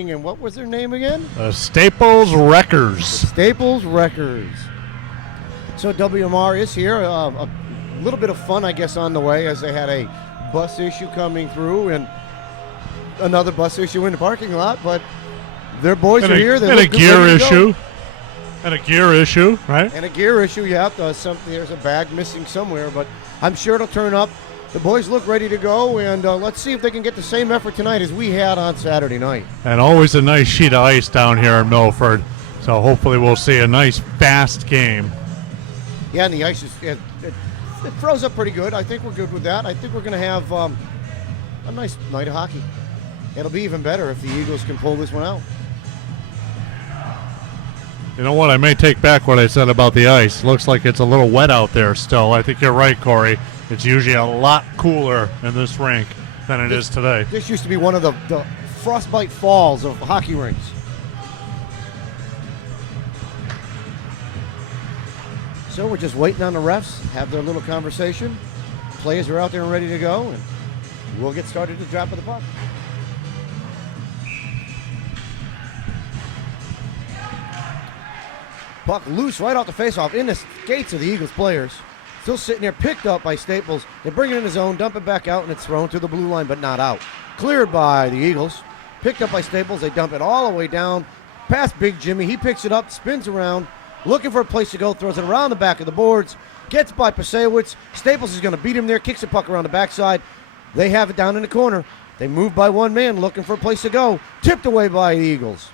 And what was their name again? Staples Wreckers. Staples Wreckers. So WMR is here. A little bit of fun, I guess, on the way, as they had a bus issue coming through and another bus issue in the parking lot. But their boys are here. And a gear issue. And a gear issue, right? And a gear issue, yeah. There's a bag missing somewhere, but I'm sure it'll turn up. The boys look ready to go, and let's see if they can get the same effort tonight as we had on Saturday night. And always a nice sheet of ice down here in Milford, so hopefully we'll see a nice, fast game. Yeah, and the ice it froze up pretty good. I think we're good with that. I think we're going to have a nice night of hockey. It'll be even better if the Eagles can pull this one out. You know what? I may take back what I said about the ice. Looks like it's a little wet out there still. I think you're right, Corey. It's usually a lot cooler in this rink than it is today. This used to be one of the frostbite falls of hockey rinks. So we're just waiting on the refs, have their little conversation. Players are out there and ready to go, and we'll get started at the drop of the puck. Puck loose right off the faceoff in the skates of the Eagles players. Still sitting there, picked up by Staples. They bring it in the zone, dump it back out, and it's thrown to the blue line, but not out. Cleared by the Eagles. Picked up by Staples. They dump it all the way down past Big Jimmy. He picks it up, spins around, looking for a place to go, throws it around the back of the boards, gets by Pasewicz. Staples is going to beat him there, kicks the puck around the backside. They have it down in the corner. They move by one man, looking for a place to go. Tipped away by the Eagles.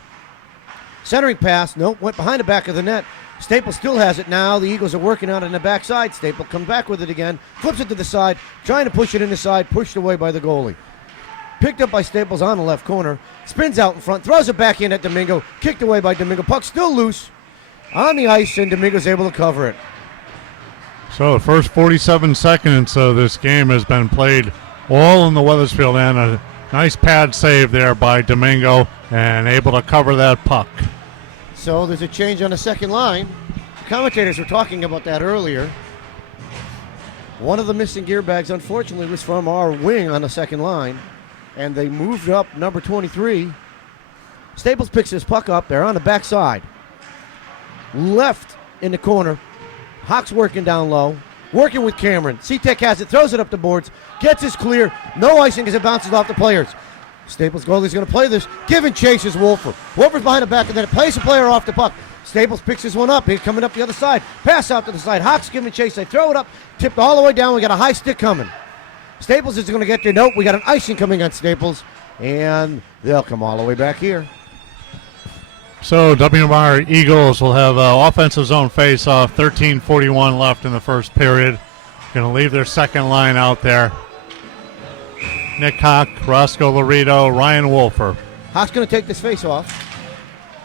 Centering pass, nope, went behind the back of the net. Staples still has it now. The Eagles are working on it in the backside. Staples comes back with it again, flips it to the side, trying to push it in the side, pushed away by the goalie. Picked up by Staples on the left corner, spins out in front, throws it back in at Domingo, kicked away by Domingo. Puck still loose on the ice, and Domingo's able to cover it. So the first 47 seconds of this game has been played all in the Wethersfield end. A nice pad save there by Domingo, and able to cover that puck. So there's a change on the second line. The commentators were talking about that earlier. One of the missing gear bags, unfortunately, was from our wing on the second line, and they moved up number 23. Staples picks his puck up. They're on the backside. Left in the corner. Hawk's working down low, working with Cameron. C-Tech has it, throws it up the boards, gets his clear. No icing as it bounces off the players. Staples goalie's going to play this. Giving chase is Wolfer. Wolfer's behind the back, and then it plays the player off the puck. Staples picks this one up. He's coming up the other side. Pass out to the side. Hawks giving chase. They throw it up. Tipped all the way down. We got a high stick coming. Staples is going to get there. Nope, we got an icing coming on Staples, and they'll come all the way back here. So WMR Eagles will have offensive zone face-off. 13:41 left in the first period. Going to leave their second line out there. Nick Hawk, Roscoe Laredo, Ryan Wolfer. Hawk's going to take this face off.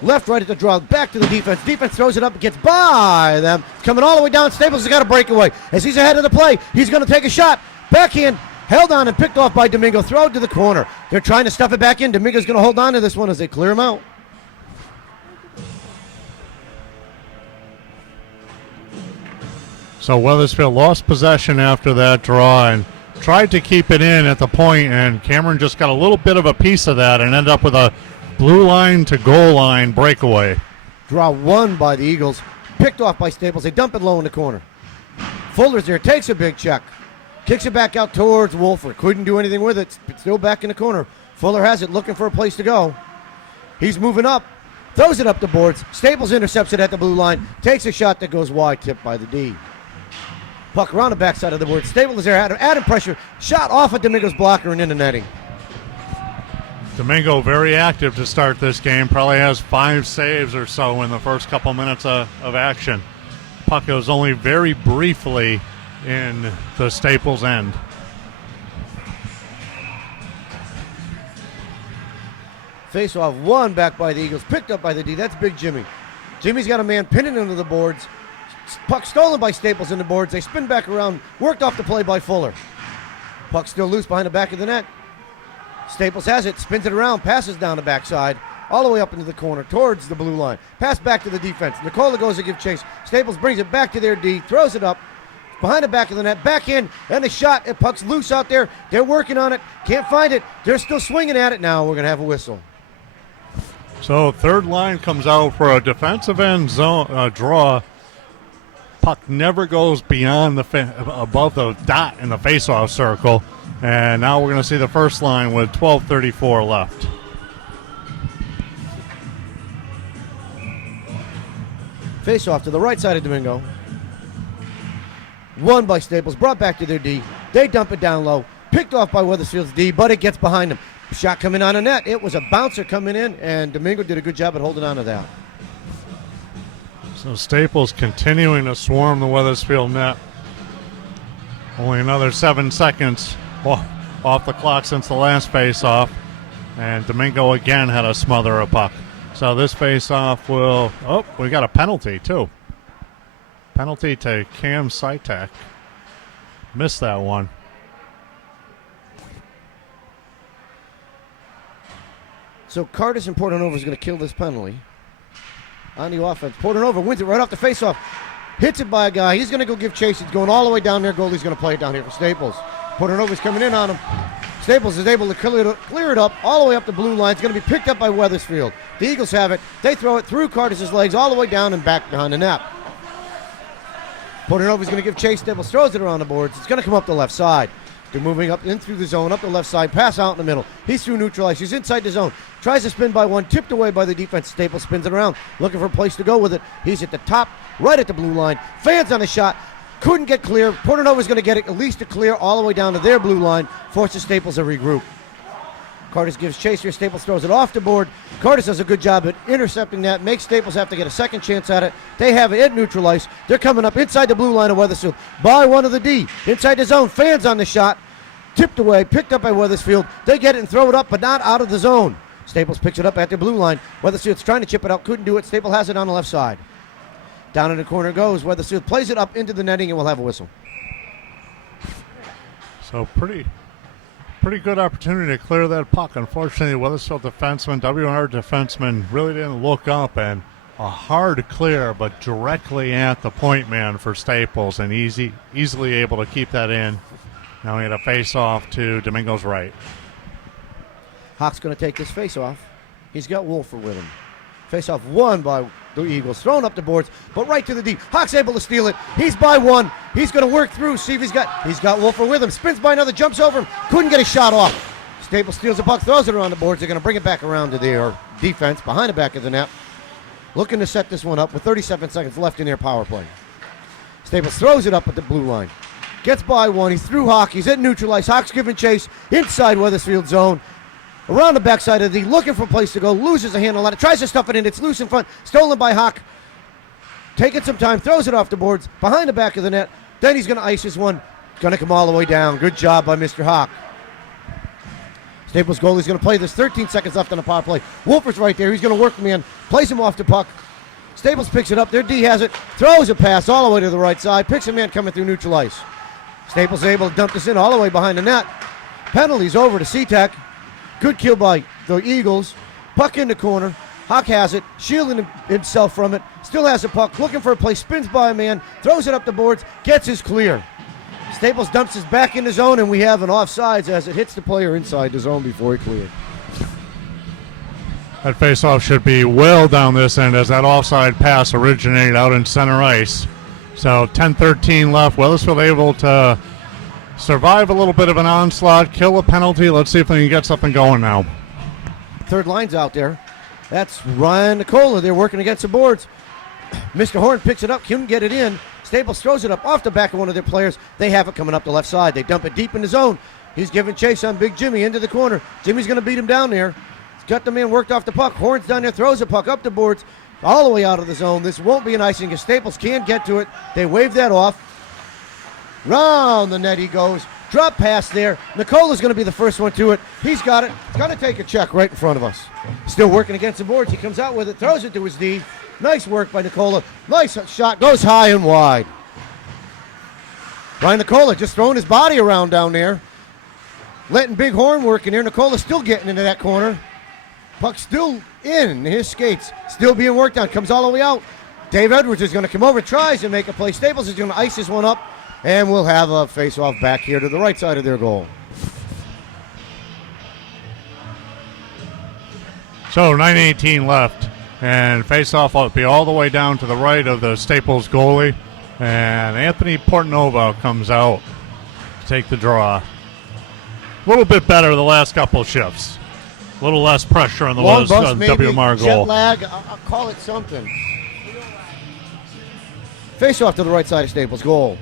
Left, right at the draw. Back to the defense. Defense throws it up. Gets by them. Coming all the way down. Staples has got a breakaway. As he's ahead of the play, he's going to take a shot. Backhand. Held on and picked off by Domingo. Throw it to the corner. They're trying to stuff it back in. Domingo's going to hold on to this one as they clear him out. So Wethersfield lost possession after that draw and tried to keep it in at the point, and Cameron just got a little bit of a piece of that and ended up with a blue line to goal line breakaway. Draw won by the Eagles. Picked off by Staples. They dump it low in the corner. Fuller's there. Takes a big check. Kicks it back out towards Wolfer. Couldn't do anything with it. Still back in the corner. Fuller has it, looking for a place to go. He's moving up. Throws it up the boards. Staples intercepts it at the blue line. Takes a shot that goes wide, tipped by the D. Puck around the backside of the board. Staples is there, adding pressure. Shot off of Domingo's blocker and in the netting. Domingo very active to start this game. Probably has 5 saves or so in the first couple minutes of action. Puck goes only very briefly in the Staples end. Face-off won back by the Eagles. Picked up by the D. That's Big Jimmy. Jimmy's got a man pinning into the boards. Puck stolen by Staples in the boards. They spin back around. Worked off the play by Fuller. Puck still loose behind the back of the net. Staples has it. Spins it around. Passes down the backside. All the way up into the corner towards the blue line. Pass back to the defense. Nicola goes to give chase. Staples brings it back to their D. Throws it up. Behind the back of the net. Back in. And a shot. And puck's loose out there. They're working on it. Can't find it. They're still swinging at it now. We're going to have a whistle. So third line comes out for a defensive end zone draw. Puck never goes beyond above the dot in the faceoff circle. And now we're going to see the first line with 12:34 left. Face-off to the right side of Domingo. Won by Staples, brought back to their D. They dump it down low. Picked off by Weathersfield's D, but it gets behind them. Shot coming on the net. It was a bouncer coming in, and Domingo did a good job at holding on to that. So Staples continuing to swarm the Weathersfield net. Only another 7 seconds off the clock since the last face-off. And Domingo again had a smother a puck. So this face-off will... Oh, we got a penalty, too. Penalty to Cam Sitek. Missed that one. So Cardis and Portanova is going to kill this penalty on the offense. Portanova wins it right off the face-off. Hits it by a guy. He's going to go give chase. It's going all the way down there. Goalie's going to play it down here for Staples. Portanova's coming in on him. Staples is able to clear it up all the way up the blue line. It's going to be picked up by Weathersfield. The Eagles have it. They throw it through Cardis' legs all the way down and back behind the net. Portanova's going to give chase. Staples throws it around the boards. It's going to come up the left side. They're moving up in through the zone, up the left side, pass out in the middle. He's through neutral ice. He's inside the zone. Tries to spin by one, tipped away by the defense. Staples spins it around, looking for a place to go with it. He's at the top, right at the blue line. Fans on the shot. Couldn't get clear. Portanova's going to get it at least to clear all the way down to their blue line. Forces Staples to regroup. Cardis gives chase here. Staples throws it off the board. Cardis does a good job at intercepting that. Makes Staples have to get a second chance at it. They have it at neutral ice. They're coming up inside the blue line of Weathersfield by one of the D. Inside the zone. Fans on the shot. Tipped away. Picked up by Weathersfield. They get it and throw it up, but not out of the zone. Staples picks it up at the blue line. Weathersfield's trying to chip it out. Couldn't do it. Staples has it on the left side. Down in the corner goes. Weathersfield plays it up into the netting and we'll have a whistle. So pretty good opportunity to clear that puck. Unfortunately, Weathersfield defenseman, WMR defenseman, really didn't look up, and a hard clear, but directly at the point man for Staples, and easily able to keep that in. Now we had a face-off to Domingo's right. Hawk's going to take this face-off. He's got Wolfer with him. Face-off won by the Eagles, thrown up the boards, but right to the D. Hawk's able to steal it. He's by one. He's going to work through, see if he's got Wolfer with him. Spins by another, jumps over him. Couldn't get a shot off. Staples steals the puck, throws it around the boards. They're going to bring it back around to their defense behind the back of the net. Looking to set this one up with 37 seconds left in their power play. Staples throws it up at the blue line. Gets by one. He's through Hawk. He's at neutral ice. Hawk's giving chase inside Weathersfield zone. Around the backside of the D, looking for a place to go, loses a handle on it, tries to stuff it in, it's loose in front, stolen by Hawk. Taking some time, throws it off the boards, behind the back of the net. Then he's going to ice this one. Going to come all the way down. Good job by Mr. Hawk. Staples goalie's going to play this. 13 seconds left on the power play. Wolfer's right there. He's going to work the man, plays him off the puck. Staples picks it up. Their D has it, throws a pass all the way to the right side, picks a man coming through neutral ice. Staples is able to dump this in all the way behind the net. Penalties over to C-Tech. Good kill by the Eagles. Puck in the corner. Hawk has it, shielding himself from it. Still has the puck, looking for a place, spins by a man, throws it up the boards, gets his clear. Staples dumps his back in the zone, and we have an offsides as it hits the player inside the zone before he cleared. That faceoff should be well down this end as that offside pass originated out in center ice. So 10-13 left. Weathersfield able to survive a little bit of an onslaught, kill a penalty. Let's see if they can get something going now. Third line's out there. That's Ryan Nicola. They're working against the boards. Mr. Horn picks it up, couldn't get it in. Staples throws it up off the back of one of their players. They have it coming up the left side. They dump it deep in the zone. He's giving chase on Big Jimmy into the corner. Jimmy's going to beat him down there. He's got the man worked off the puck. Horn's down there, throws the puck up the boards, all the way out of the zone. This won't be an icing because Staples can't get to it. They wave that off. Round the net he goes. Drop pass there. Nicola's going to be the first one to it. He's got it. He's going to take a check right in front of us. Still working against the boards. He comes out with it, throws it to his D. Nice work by Nicola. Nice shot. Goes high and wide. Ryan Nicola just throwing his body around down there. Letting Big Horn work in there. Nicola still getting into that corner. Puck still in his skates. Still being worked on. Comes all the way out. Dave Edwards is going to come over. Tries to make a play. Staples is going to ice this one up. And we'll have a face-off back here to the right side of their goal. So 9:18 left, and face-off will be all the way down to the right of the Staples goalie, and Anthony Portnova comes out to take the draw. A little bit better the last couple shifts. A little less pressure on the Long bus, maybe, WMR jet goal. lag, I'll call it something. Face-off to the right side of Staples, goal.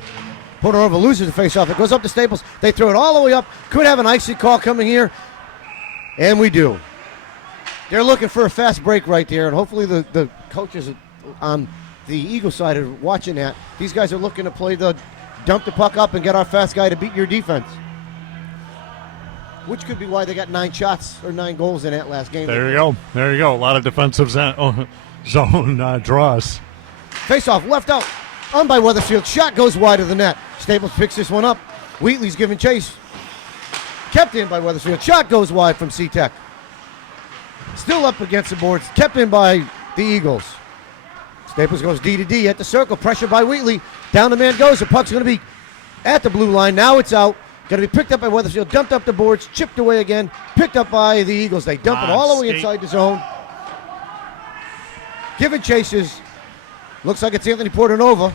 Portnova loses the face-off. It goes up to Staples. They throw it all the way up. Could have an icy call coming here, and we do. They're looking for a fast break right there, and hopefully the coaches on the Eagle side are watching that. These guys are looking to play the dump the puck up and get our fast guy to beat your defense, which could be why they got 9 shots or 9 goals in that last game. There you go. There you go. A lot of defensive zone draws. Face-off left out, on by Weathersfield. Shot goes wide of the net. Staples picks this one up. Wheatley's giving chase. Kept in by Weathersfield. Shot goes wide from C-Tech. Still up against the boards. Kept in by the Eagles. Staples goes D to D at the circle. Pressure by Wheatley. Down the man goes. The puck's going to be at the blue line. Now it's out. Going to be picked up by Weathersfield. Dumped up the boards. Chipped away again. Picked up by the Eagles. They dump it all the way inside the zone. Giving chases. Looks like it's Anthony Portnova.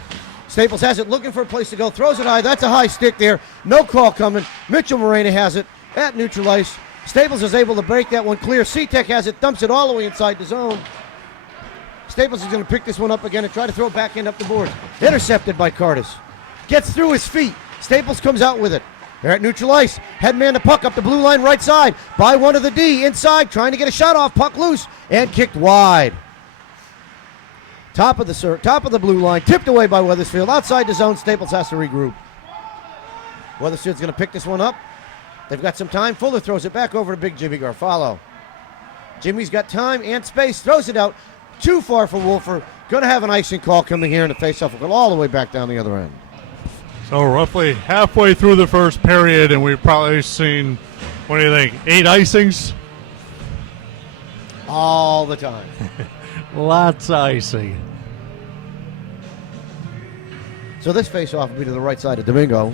Staples has it, looking for a place to go. Throws it high. That's a high stick there. No call coming. Mitchell Morena has it at neutral ice. Staples is able to break that one clear. C-Tech has it. Dumps it all the way inside the zone. Staples is going to pick this one up again and try to throw it back in up the board. Intercepted by Curtis. Gets through his feet. Staples comes out with it. They're at neutral ice. Headman the puck up the blue line right side. By one of the D. Inside. Trying to get a shot off. Puck loose. And kicked wide. Top of the blue line, tipped away by Weathersfield. Outside the zone, Staples has to regroup. Weathersfield's going to pick this one up. They've got some time. Fuller throws it back over to Big Jimmy Garfalo. Jimmy's got time and space, throws it out. Too far for Wolfer. Going to have an icing call coming here, and the faceoff will go all the way back down the other end. So roughly halfway through the first period, and we've probably seen, what do you think, 8 icings? All the time. Lots of icing. So this face-off will be to the right side of Domingo.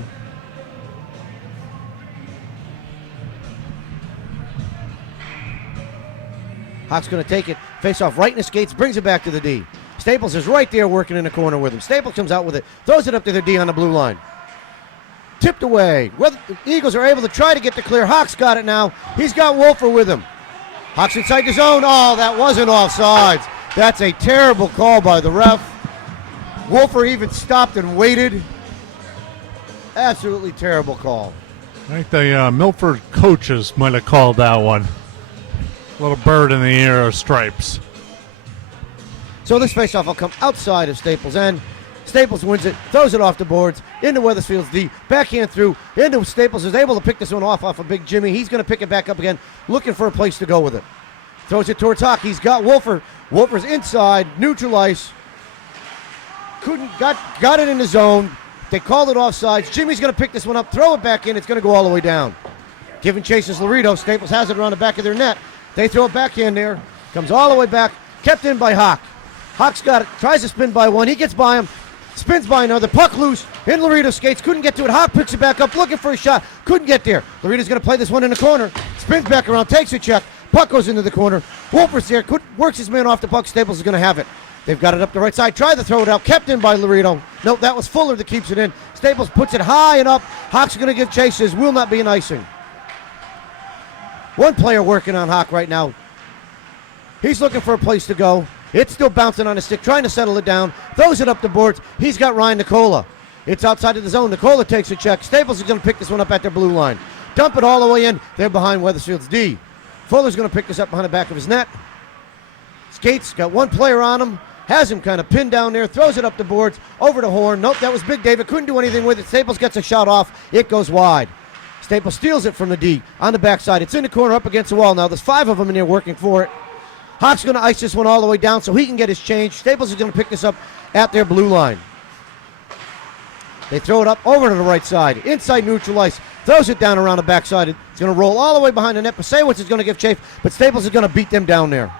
Hawk's going to take it. Face-off right in the skates, brings it back to the D. Staples is right there working in the corner with him. Staples comes out with it, throws it up to the D on the blue line. Tipped away. Well, the Eagles are able to try to get the clear. Hawk's got it now. He's got Wolfer with him. Hawk's inside the zone. Oh, that wasn't offsides. That's a terrible call by the ref. Wolfer even stopped and waited. Absolutely terrible call. I think the Milford coaches might have called that one. Little bird in the air of stripes. So this faceoff will come outside of Staples' end. Staples wins it, throws it off the boards, into Weathersfield's D, backhand through, into Staples, is able to pick this one off of Big Jimmy. He's going to pick it back up again, looking for a place to go with it. Throws it towards Hawk. He's got Wolfer. Wolfer's inside, neutral ice. Got it in the zone. They called it offsides. Jimmy's going to pick this one up, throw it back in. It's going to go all the way down. Giving chases Laredo. Staples has it around the back of their net. They throw it back in there. Comes all the way back. Kept in by Hawk. Hawk's got it. Tries to spin by one. He gets by him. Spins by another. Puck loose. In Laredo skates. Couldn't get to it. Hawk picks it back up. Looking for a shot. Couldn't get there. Laredo's going to play this one in the corner. Spins back around. Takes a check. Puck goes into the corner. Wolfer's there. Works his man off the puck. Staples is going to have it. They've got it up the right side. Tried to throw it out. Kept in by Laredo. Nope, that was Fuller that keeps it in. Staples puts it high and up. Hawk's going to give chases. Will not be an icing. One player working on Hawk right now. He's looking for a place to go. It's still bouncing on his stick, trying to settle it down. Throws it up the boards. He's got Ryan Nicola. It's outside of the zone. Nicola takes a check. Staples is going to pick this one up at their blue line. Dump it all the way in. They're behind Weathersfield's D. Fuller's going to pick this up behind the back of his net. Skates, got one player on him. Has him kind of pinned down there. Throws it up the boards. Over to Horn. Nope, that was Big David. Couldn't do anything with it. Staples gets a shot off. It goes wide. Staples steals it from the D on the backside. It's in the corner up against the wall now. There's 5 of them in there working for it. Hawk's going to ice this one all the way down so he can get his change. Staples is going to pick this up at their blue line. They throw it up over to the right side. Inside neutral ice. Throws it down around the backside. It's going to roll all the way behind the net. Pasewicz is going to give chase, but Staples is going to beat them down there.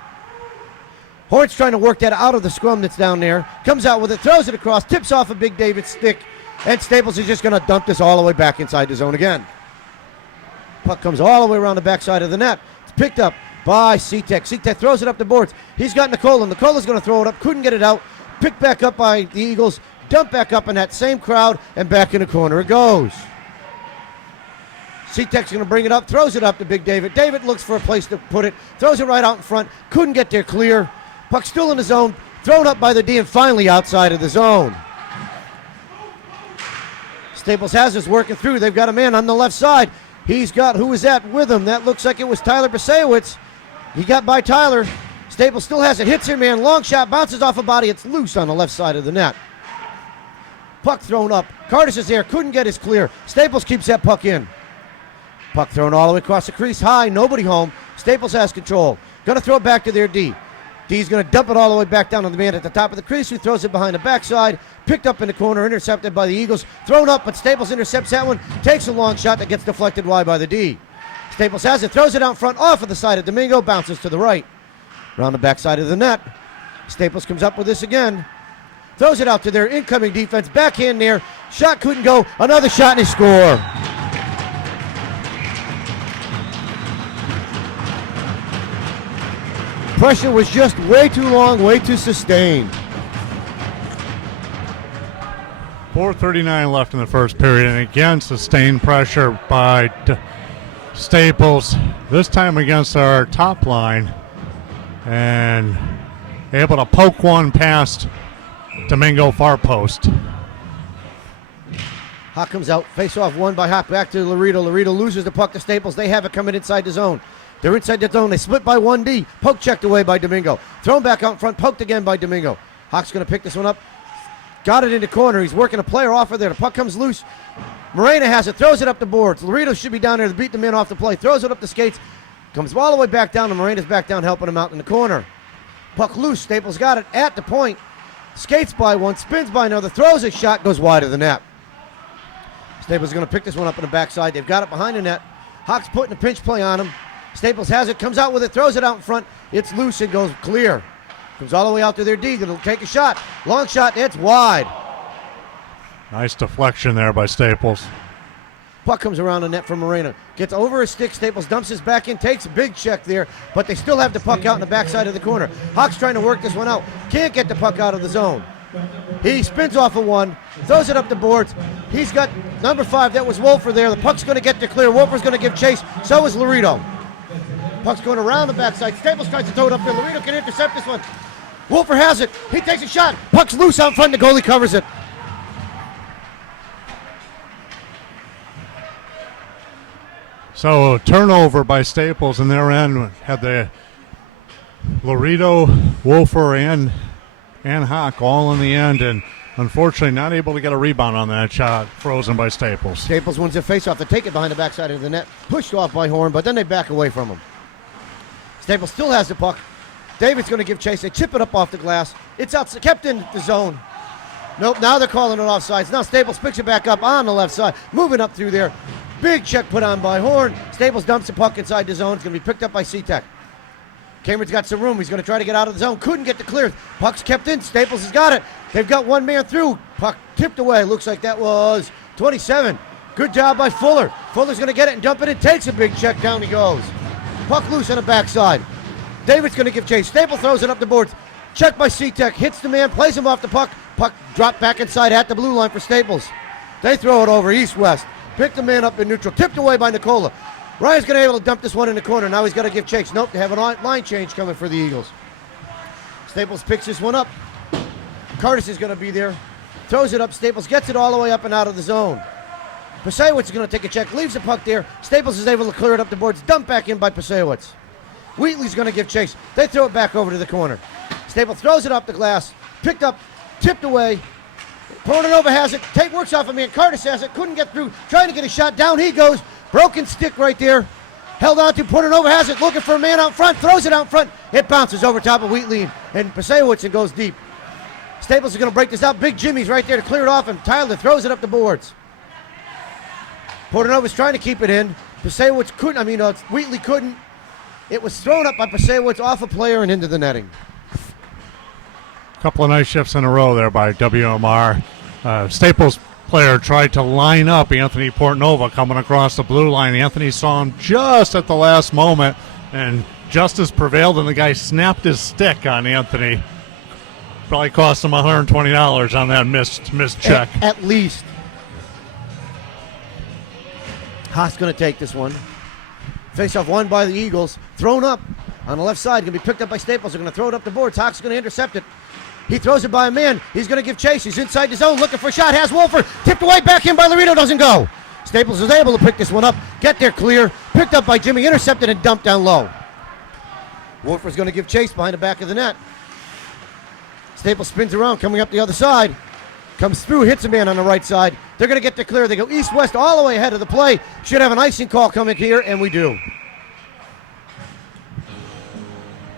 Hort's trying to work that out of the scrum that's down there. Comes out with it, throws it across, tips off a Big David stick, and Staples is just going to dump this all the way back inside the zone again. Puck comes all the way around the backside of the net. It's picked up by C-Tech. C-Tech throws it up the boards. He's got Nicola. Nicola's going to throw it up. Couldn't get it out. Picked back up by the Eagles. Dumped back up in that same crowd, and back in the corner it goes. C-Tech's going to bring it up. Throws it up to Big David. David looks for a place to put it. Throws it right out in front. Couldn't get there clear. Puck still in the zone. Thrown up by the D and finally outside of the zone. Staples has us working through. They've got a man on the left side. He's got, who was that with him? That looks like it was Tyler Basewitz. He got by Tyler. Staples still has it. Hits him, man. Long shot. Bounces off a body. It's loose on the left side of the net. Puck thrown up. Curtis is there. Couldn't get his clear. Staples keeps that puck in. Puck thrown all the way across the crease. High. Nobody home. Staples has control. Going to throw it back to their D. D's going to dump it all the way back down on the man at the top of the crease, who throws it behind the backside. Picked up in the corner, intercepted by the Eagles. Thrown up, but Staples intercepts that one. Takes a long shot that gets deflected wide by the D. Staples has it, throws it out front, off of the side of Domingo, bounces to the right. Around the backside of the net. Staples comes up with this again. Throws it out to their incoming defense. Backhand there. Shot couldn't go. Another shot and they score. Pressure was just way too long, way too sustained. 4:39 left in the first period, and again sustained pressure by Staples, this time against our top line, and able to poke one past Domingo far post. Hawk comes out, face-off won by Hawk, back to Laredo. Laredo loses the puck to Staples. They have it coming inside the zone. They're inside the zone. They split by 1D. Poke checked away by Domingo. Thrown back out in front. Poked again by Domingo. Hawk's going to pick this one up. Got it in the corner. He's working a player off of there. The puck comes loose. Morena has it. Throws it up the boards. Laredo should be down there to beat the man off the play. Throws it up the skates. Comes all the way back down, and Morena's back down helping him out in the corner. Puck loose. Staples got it at the point. Skates by one. Spins by another. Throws a shot. Goes wide of the net. Staples is going to pick this one up on the backside. They've got it behind the net. Hawk's putting a pinch play on him. Staples has it, comes out with it, throws it out in front. It's loose and goes clear. Comes all the way out to their D. It'll take a shot. Long shot, it's wide. Nice deflection there by Staples. Puck comes around the net from Morena. Gets over his stick. Staples dumps his back in, takes a big check there, but they still have the puck out in the backside of the corner. Hawk's trying to work this one out. Can't get the puck out of the zone. He spins off of one, throws it up the boards. He's got number 5. That was Wolfer there. The puck's going to get to clear. Wolfer's going to give chase. So is Laredo. Puck's going around the backside. Staples tries to throw it up there. Laredo can intercept this one. Wolfer has it. He takes a shot. Puck's loose out front. The goalie covers it. So turnover by Staples in their end. Had the Laredo, Wolfer, and Hawk all in the end, and unfortunately not able to get a rebound on that shot. Frozen by Staples. Staples wins the faceoff. They take it behind the backside of the net. Pushed off by Horn, but then they back away from him. Staples still has the puck. David's going to give chase. They chip it up off the glass. It's out, kept in the zone. Nope, now they're calling it offsides. Now Staples picks it back up on the left side, moving up through there. Big check put on by Horn. Staples dumps the puck inside the zone. It's going to be picked up by C-Tech. Cameron's got some room. He's going to try to get out of the zone. Couldn't get the clear. Puck's kept in. Staples has got it. They've got one man through. Puck tipped away. Looks like that was 27. Good job by Fuller. Fuller's going to get it and dump it in. Takes a big check. Down he goes. Puck loose on the backside. David's going to give chase. Staples throws it up the boards. Check by C-Tech. Hits the man. Plays him off the puck. Puck dropped back inside at the blue line for Staples. They throw it over east-west. Pick the man up in neutral. Tipped away by Nicola. Ryan's going to be able to dump this one in the corner. Now he's got to give chase. Nope, they have a line change coming for the Eagles. Staples picks this one up. Curtis is going to be there. Throws it up. Staples gets it all the way up and out of the zone. Pasewicz is going to take a check. Leaves the puck there. Staples is able to clear it up the boards. Dumped back in by Pasewicz. Wheatley's going to give chase. They throw it back over to the corner. Staples throws it up the glass. Picked up. Tipped away. Portanova has it. Works off of man. Curtis has it. Couldn't get through. Trying to get a shot. Down he goes. Broken stick right there. Held on to. Portanova has it. Looking for a man out front. Throws it out front. It bounces over top of Wheatley and Pasewicz and goes deep. Staples is going to break this out. Big Jimmy's right there to clear it off, and Tyler throws it up the boards. Portanova's trying to keep it in. Pasewicz couldn't. Wheatley couldn't. It was thrown up by Pasewicz off a player and into the netting. Couple of nice shifts in a row there by WMR. Staples player tried to line up Anthony Portanova coming across the blue line. Anthony saw him just at the last moment and justice prevailed and the guy snapped his stick on Anthony. Probably cost him $120 on that missed check. At least. Haas going to take this one. Face-off won by the Eagles. Thrown up on the left side. Going to be picked up by Staples. They're going to throw it up the boards. Hawks going to intercept it. He throws it by a man. He's going to give chase. He's inside the zone looking for a shot. Has Wolfer. Tipped away. Back in by Laredo. Doesn't go. Staples is able to pick this one up. Get there clear. Picked up by Jimmy. Intercepted and dumped down low. Wolfer's going to give chase behind the back of the net. Staples spins around coming up the other side. Comes through. Hits a man on the right side. They're going to get there clear. They go east-west all the way ahead of the play. Should have an icing call coming here, and we do.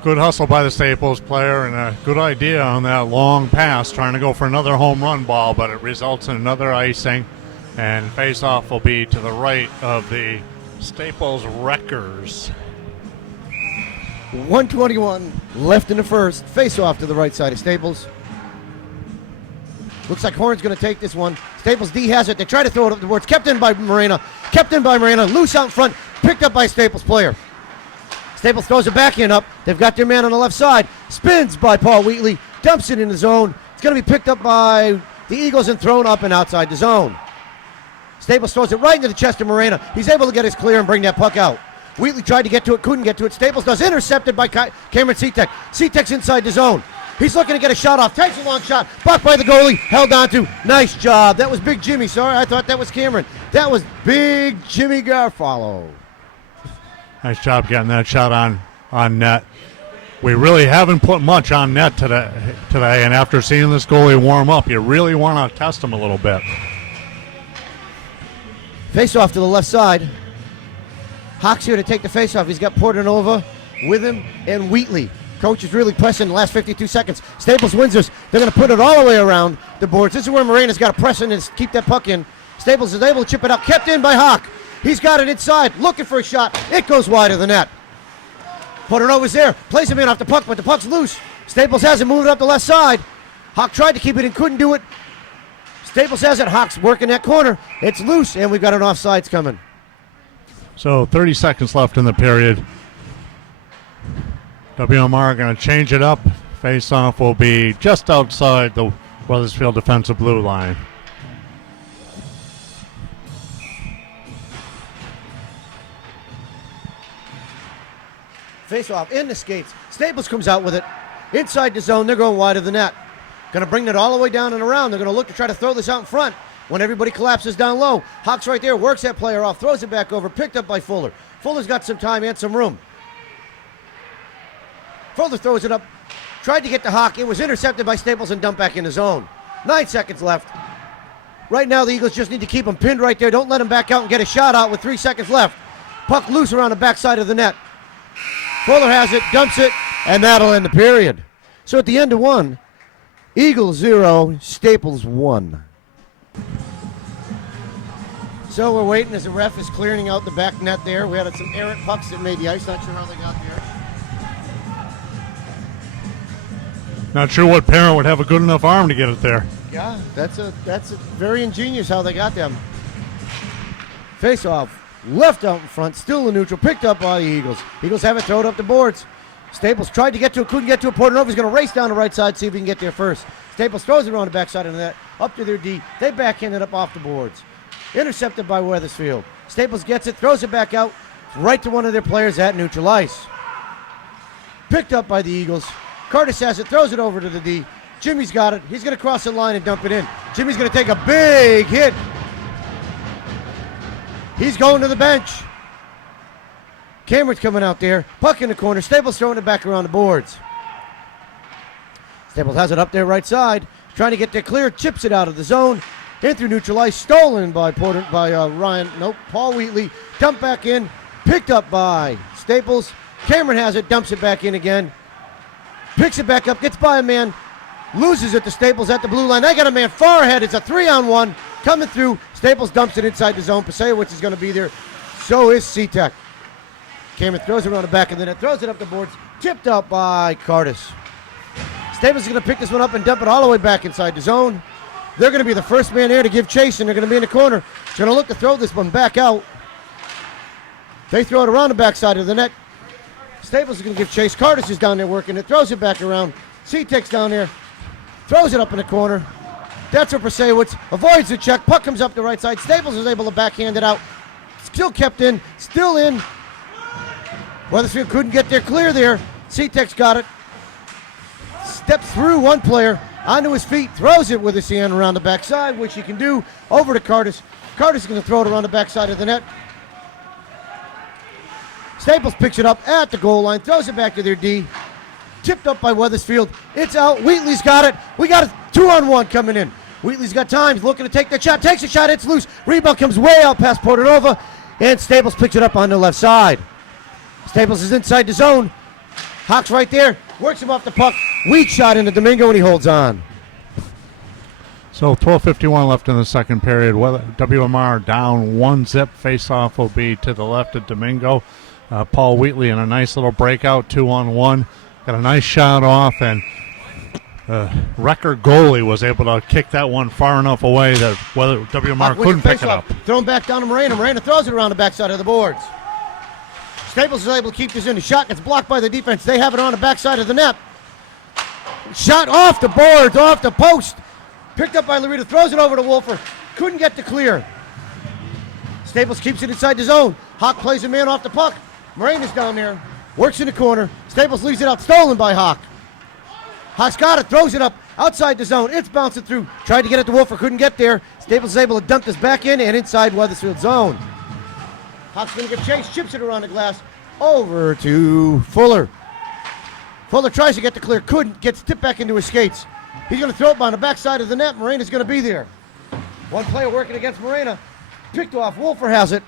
Good hustle by the Staples player and a good idea on that long pass, trying to go for another home run ball, but it results in another icing. And face-off will be to the right of the Staples Wreckers. 1:21 left in the first. Face-off to the right side of Staples. Looks like Horn's going to take this one. Staples D has it. They try to throw it up the boards. Kept in by Morena. Loose out in front. Picked up by a Staples player. Staples throws it back in up. They've got their man on the left side. Spins by Paul Wheatley. Dumps it in the zone. It's going to be picked up by the Eagles and thrown up and outside the zone. Staples throws it right into the chest of Morena. He's able to get his clear and bring that puck out. Wheatley tried to get to it, couldn't get to it. Staples does. Intercepted by Cameron Seatek. Seatek's inside the zone. He's looking to get a shot off. Takes a long shot. Blocked by the goalie. Held on to. Nice job. That was Big Jimmy. Sorry, I thought that was Cameron. That was Big Jimmy Garfalo. Nice job getting that shot on net. We really haven't put much on net today, and after seeing this goalie warm up, you really want to test him a little bit. Face-off to the left side. Hawks here to take the face-off. He's got Portanova with him and Wheatley. Coach is really pressing the last 52 seconds. Staples wins this. They're going to put it all the way around the boards. This is where Morena's got to press in and keep that puck in. Staples is able to chip it out. Kept in by Hawk. He's got it inside. Looking for a shot. It goes wide of the net. Portanova's there. Plays him in off the puck, but the puck's loose. Staples has it. Moving up the left side. Hawk tried to keep it and couldn't do it. Staples has it. Hawk's working that corner. It's loose, and we've got an offsides coming. So 30 seconds left in the period. WMR going to change it up. Face-off will be just outside the Weathersfield defensive blue line. Face-off in the skates. Staples comes out with it. Inside the zone. They're going wide of the net. Going to bring it all the way down and around. They're going to look to try to throw this out in front when everybody collapses down low. Hawks right there. Works that player off. Throws it back over. Picked up by Fuller. Fuller's got some time and some room. Fuller throws it up. Tried to get the Hawk. It was intercepted by Staples and dumped back in the zone. 9 seconds left. Right now the Eagles just need to keep him pinned right there. Don't let him back out and get a shot out with 3 seconds left. Puck loose around the backside of the net. Fuller has it, dumps it, and that'll end the period. So at the end of one, Eagles 0, Staples 1. So we're waiting as the ref is clearing out the back net there. We had some errant pucks that made the ice. Not sure how they got there. Not sure what parent would have a good enough arm to get it there. Yeah, that's a very ingenious how they got them. Face off. Left out in front, still in neutral, picked up by the Eagles. Eagles have it thrown up the boards. Staples tried to get to it, couldn't get to it. Portanova's going to race down the right side, see if he can get there first. Staples throws it around the backside of the net, up to their D. They backhand it up off the boards. Intercepted by Weathersfield. Staples gets it, throws it back out, right to one of their players at neutral ice. Picked up by the Eagles. Curtis has it, throws it over to the D. Jimmy's got it. He's going to cross the line and dump it in. Jimmy's going to take a big hit. He's going to the bench. Cameron's coming out there. Puck in the corner. Staples throwing it back around the boards. Staples has it up there right side. Trying to get there clear. Chips it out of the zone. In through neutral ice. Stolen by Paul Wheatley. Dumped back in. Picked up by Staples. Cameron has it. Dumps it back in again. Picks it back up. Gets by a man. Loses it to Staples at the blue line. They got a man far ahead. It's a 3-on-1. Coming through. Staples dumps it inside the zone. Pasewicz is going to be there. So is Seatek. Cameron throws it around the back of the net. Throws it up the boards. Tipped out by Curtis. Staples is going to pick this one up and dump it all the way back inside the zone. They're going to be the first man there to give chase, and they're going to be in the corner. It's going to look to throw this one back out. They throw it around the backside of the net. Staples is going to give chase. Curtis is down there working it. Throws it back around. C-Tech's down there. Throws it up in the corner. That's where Prasewicz avoids the check. Puck comes up the right side. Staples is able to backhand it out. Still kept in. Still in. Weathersfield couldn't get there. Clear there. C-Tech's got it. Steps through one player. Onto his feet. Throws it with his hand around the backside, which he can do. Over to Curtis. Curtis is going to throw it around the backside of the net. Staples picks it up at the goal line. Throws it back to their D. Tipped up by Weathersfield. It's out. Wheatley's got it. We got a 2-on-1 coming in. Wheatley's got time. He's looking to take the shot. Takes a shot. It's loose. Rebound comes way out past Portanova. And Staples picks it up on the left side. Staples is inside the zone. Hawk's right there. Works him off the puck. Weak shot into Domingo, and he holds on. So 12:51 left in the second period. WMR down 1-0. Face-off will be to the left of Domingo. Paul Wheatley in a nice little breakout, 2-on-1. Got a nice shot off, and record goalie was able to kick that one far enough away that WMR couldn't pick it up. Thrown back down to Moreno. Moreno throws it around the backside of the boards. Staples is able to keep this in. The shot gets blocked by the defense. They have it on the backside of the net. Shot off the boards, off the post. Picked up by Laredo. Throws it over to Wolfer. Couldn't get to clear. Staples keeps it inside the zone. Hawk plays a man off the puck. Moreno's down there. Works in the corner. Staples leaves it out. Stolen by Hawk. Hawk's got it. Throws it up outside the zone. It's bouncing through. Tried to get it to Wolfer. Couldn't get there. Staples is able to dump this back in and inside Weathersfield zone. Hawk's going to get chased. Chips it around the glass. Over to Fuller. Fuller tries to get the clear. Couldn't. Gets tipped back into his skates. He's going to throw it on the backside of the net. Morena's going to be there. One player working against Morena. Picked off. Wolfer has it.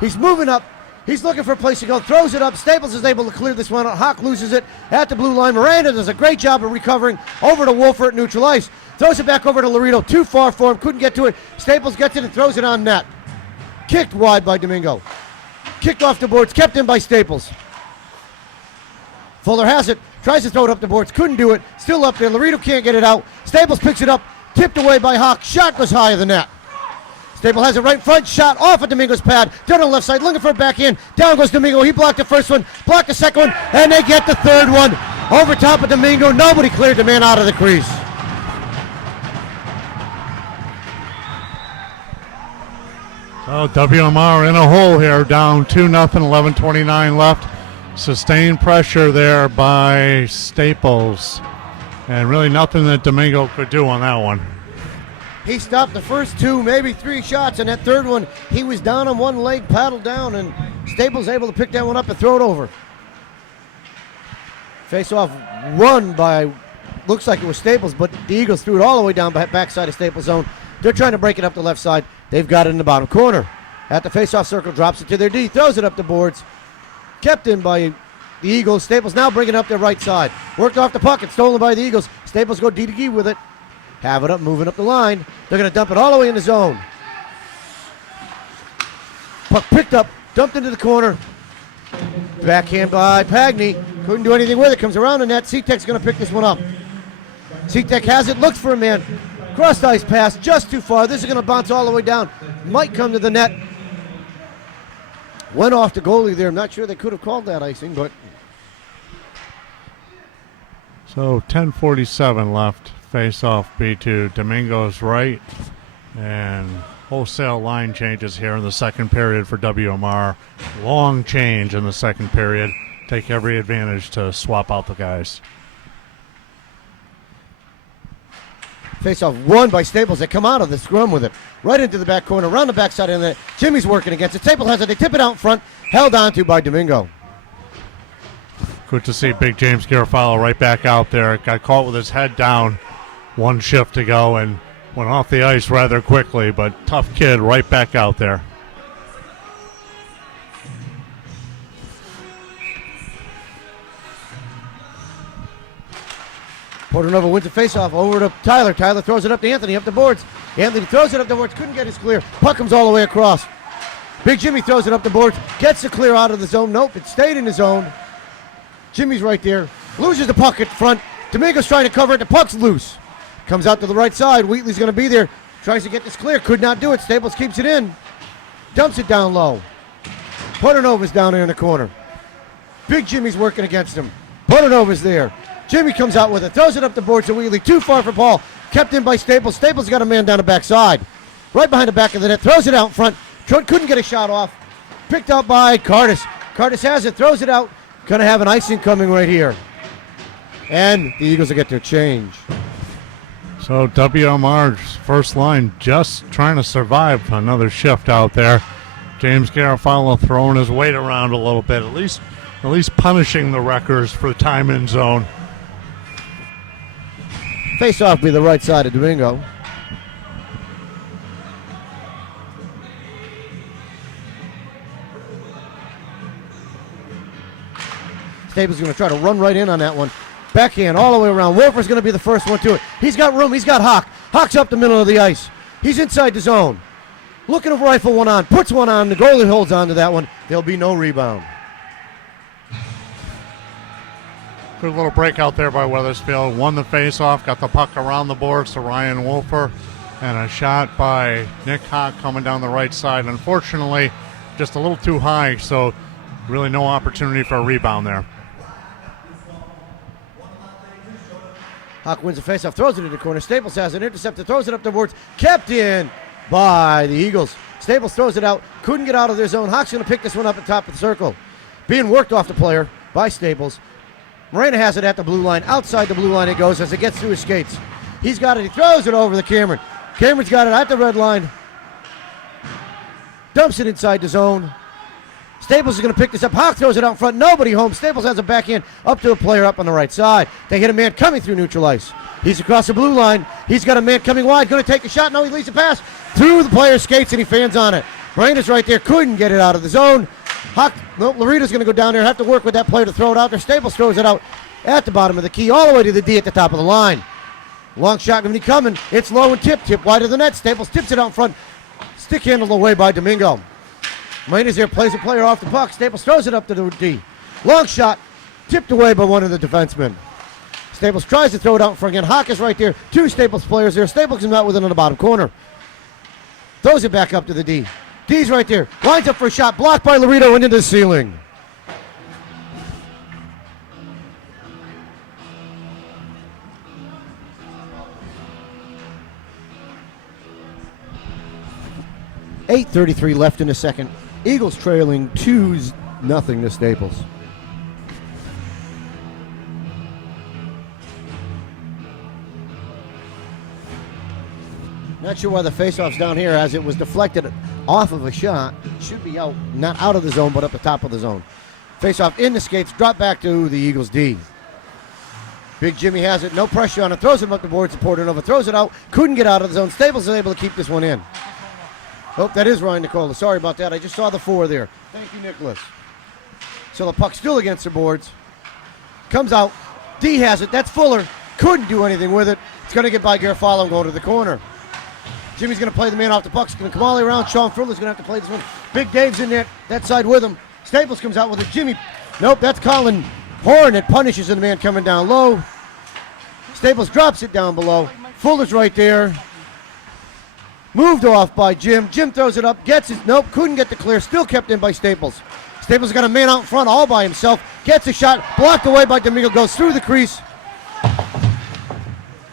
He's moving up. He's looking for a place to go. Throws it up. Staples is able to clear this one out. Hawk loses it at the blue line. Morena does a great job of recovering. Over to Wolfer at neutral ice. Throws it back over to Laredo. Too far for him. Couldn't get to it. Staples gets it and throws it on net. Kicked wide by Domingo. Kicked off the boards. Kept in by Staples. Fuller has it. Tries to throw it up the boards. Couldn't do it. Still up there. Laredo can't get it out. Staples picks it up. Tipped away by Hawk. Shot goes high of the net. Staples has it right in front. Shot off of Domingo's pad. Down on the left side. Looking for a backhand. Down goes Domingo. He blocked the first one. Blocked the second one. And they get the third one. Over top of Domingo. Nobody cleared the man out of the crease. So WMR in a hole here. Down 2-0. 11:29 left. Sustained pressure there by Staples. And really nothing that Domingo could do on that one. He stopped the first two, maybe three shots, and that third one, he was down on one leg, paddled down, and Staples able to pick that one up and throw it over. Face-off won by, looks like it was Staples, but the Eagles threw it all the way down by backside of Staples' zone. They're trying to break it up the left side. They've got it in the bottom corner. At the face-off circle, drops it to their D, throws it up the boards. Kept in by the Eagles. Staples now bringing it up their right side. Worked off the puck. It's stolen by the Eagles. Staples go D to D with it. Have it up, moving up the line. They're going to dump it all the way in the zone. Puck picked up, dumped into the corner. Backhand by Pagny. Couldn't do anything with it. Comes around the net. C-Tech's going to pick this one up. C-Tech has it, looks for a man. Crossed ice pass, just too far. This is going to bounce all the way down. Might come to the net. Went off the goalie there. I'm not sure they could have called that icing, but. So 10:47 left. Face-off B2. Domingo's right. And wholesale line changes here in the second period for WMR. Long change in the second period. Take every advantage to swap out the guys. Face-off won by Staples. They come out of the scrum with it. Right into the back corner, around the backside of the net. Jimmy's working against it. Staples has it. They tip it out in front. Held on to by Domingo. Good to see Big James Garofalo right back out there. Got caught with his head down. One shift to go and went off the ice rather quickly, but tough kid right back out there. Portanova wins the faceoff over to Tyler. Tyler throws it up to Anthony, up the boards. Anthony throws it up the boards, couldn't get his clear. Puck comes all the way across. Big Jimmy throws it up the boards, gets the clear out of the zone. Nope, it stayed in the zone. Jimmy's right there, loses the puck at front. Domingo's trying to cover it, the puck's loose. Comes out to the right side, Wheatley's gonna be there. Tries to get this clear, could not do it. Staples keeps it in. Dumps it down low. Portanova's down there in the corner. Big Jimmy's working against him. Bonanova's there. Jimmy comes out with it, throws it up the boards to Wheatley. Too far for Paul. Kept in by Staples. Staples got a man down the backside. Right behind the back of the net. Throws it out in front. Couldn't get a shot off. Picked out by Cardis. Cardis has it. Throws it out. Going to have an icing coming right here. And the Eagles will get their change. So WMR's first line just trying to survive another shift out there. James Garofalo throwing his weight around a little bit, at least punishing the Wreckers for the time in zone. Face-off be the right side of Domingo. Staples going to try to run right in on that one. Backhand all the way around. Wolfer's going to be the first one to it. He's got room. He's got Hawk. Hawk's up the middle of the ice. He's inside the zone. Looking to rifle one on. Puts one on. The goalie holds on to that one. There'll be no rebound. Good little break out there by Weathersfield. Won the face-off. Got the puck around the boards to Ryan Wolfer. And a shot by Nick Hawk coming down the right side. Unfortunately, just a little too high, so really no opportunity for a rebound there. Hawk wins the faceoff, throws it in the corner. Staples has an interceptor, throws it up the boards. Kept in by the Eagles. Staples throws it out, couldn't get out of their zone. Hawk's going to pick this one up at the top of the circle. Being worked off the player by Staples. Morena has it at the blue line. Outside the blue line it goes as it gets through his skates. He's got it, he throws it over the Cameron. Cameron's got it at the red line. Dumps it inside the zone. Staples is going to pick this up. Hawk throws it out in front. Nobody home. Staples has a backhand up to a player up on the right side. They hit a man coming through neutral ice. He's across the blue line. He's got a man coming wide. Going to take a shot. No, he leads the pass through the player's skates and he fans on it. Morena's right there. Couldn't get it out of the zone. Hawk, no, Larita's going to go down there. Have to work with that player to throw it out there. Staples throws it out at the bottom of the key all the way to the D at the top of the line. Long shot going to be coming. It's low and tip wide of the net. Staples tips it out in front. Stick handled away by Domingo. Morena's there, plays a player off the puck. Staples throws it up to the D. Long shot, tipped away by one of the defensemen. Staples tries to throw it out in front again. Hawk is right there. Two Staples players there. Staples comes out with it in the bottom corner. Throws it back up to the D. D's right there. Lines up for a shot. Blocked by Laredo into the ceiling. .8:33 left in the second. Eagles trailing 2-0 to Staples. Not sure why the faceoff's down here as it was deflected off of a shot. Should be out, not out of the zone, but up the top of the zone. Faceoff in the skates, drop back to the Eagles D. Big Jimmy has it, no pressure on it, throws it up the boards to Portanova, throws it out, couldn't get out of the zone. Staples is able to keep this one in. Oh, that is Ryan Nicola. Sorry about that. I just saw the 4 there. Thank you, Nicholas. So the puck's still against the boards. Comes out. D has it. That's Fuller. Couldn't do anything with it. It's going to get by Garofalo and go to the corner. Jimmy's going to play the man off the puck. He's going to come all the way around. Sean Fuller's going to have to play this one. Big Dave's in there. That side with him. Staples comes out with it. Jimmy. Nope, that's Colin Horn that punishes the man coming down low. Staples drops it down below. Fuller's right there. Moved off by Jim. Jim throws it up, gets it. Nope, couldn't get the clear. Still kept in by Staples. Staples got a man out in front all by himself. Gets a shot, blocked away by Domingo. Goes through the crease.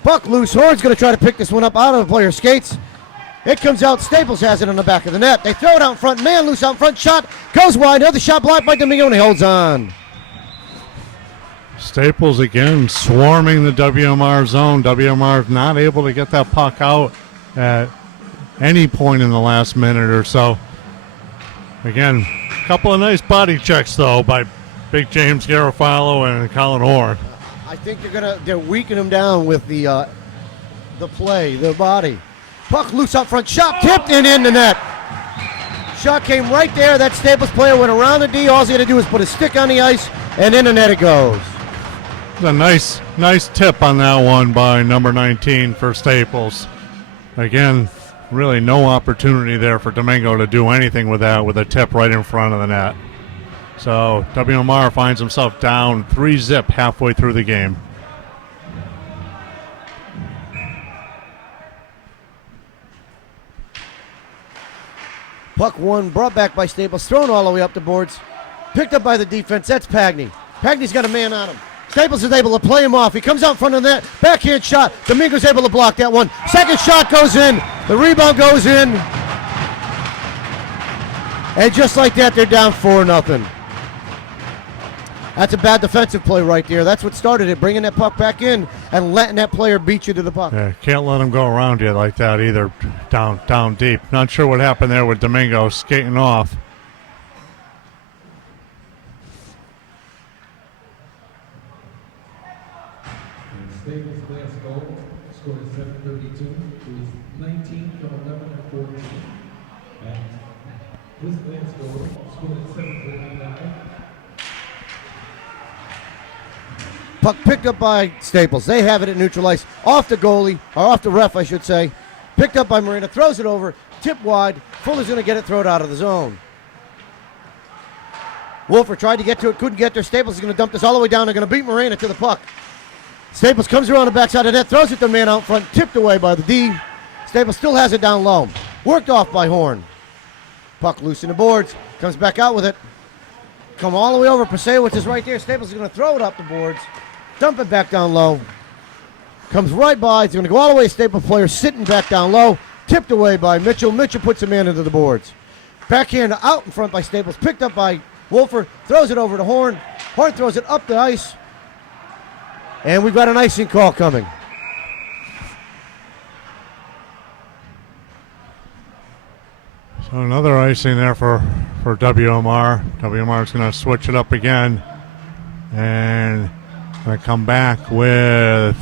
Puck loose. Horn's going to try to pick this one up out of the player's skates. It comes out. Staples has it on the back of the net. They throw it out in front. Man loose out in front. Shot goes wide. Another shot blocked by Domingo, and he holds on. Staples again swarming the WMR zone. WMR not able to get that puck out at any point in the last minute or so. Again, a couple of nice body checks though by Big James Garofalo and Colin Horn. I think they're weakening him down with the play, the body. Puck loose up front, shot tipped and in the net. Shot came right there. That Staples player went around the D. All he had to do was put his stick on the ice, and in the net it goes. A nice tip on that one by number 19 for Staples. Again, really no opportunity there for Domingo to do anything with that with a tip right in front of the net. So WMR finds himself down 3-0 halfway through the game. Puck one brought back by Staples, thrown all the way up the boards. Picked up by the defense. That's Pagney. Pagney's got a man on him. Staples is able to play him off. He comes out in front of the net. Backhand shot. Domingo's able to block that one. Second shot goes in. The rebound goes in. And just like that, they're down 4-0. That's a bad defensive play right there. That's what started it, bringing that puck back in and letting that player beat you to the puck. Yeah, can't let him go around you like that either, down deep. Not sure what happened there with Domingo skating off. Staples' last goal, scored at 7:32. He was 19 from 11 and 14. And his last goal, scored at 7:49. Puck picked up by Staples. They have it at neutral ice. Off the goalie, or off the ref, I should say. Picked up by Marina, throws it over, tip wide. Fuller's going to get it thrown out of the zone. Wolfer tried to get to it, couldn't get there. Staples is going to dump this all the way down. They're going to beat Marina to the puck. Staples comes around the backside of the net, throws it to the man out front, tipped away by the D. Staples still has it down low. Worked off by Horn. Puck loose in the boards, comes back out with it. Come all the way over. Pasewicz is right there. Staples is going to throw it up the boards, dump it back down low. Comes right by. He's going to go all the way. Staples player sitting back down low, tipped away by Mitchell. Mitchell puts a man into the boards. Backhand out in front by Staples, picked up by Wolfer, throws it over to Horn. Horn throws it up the ice. And we've got an icing call coming. So another icing there for WMR. WMR is going to switch it up again. And going to come back with,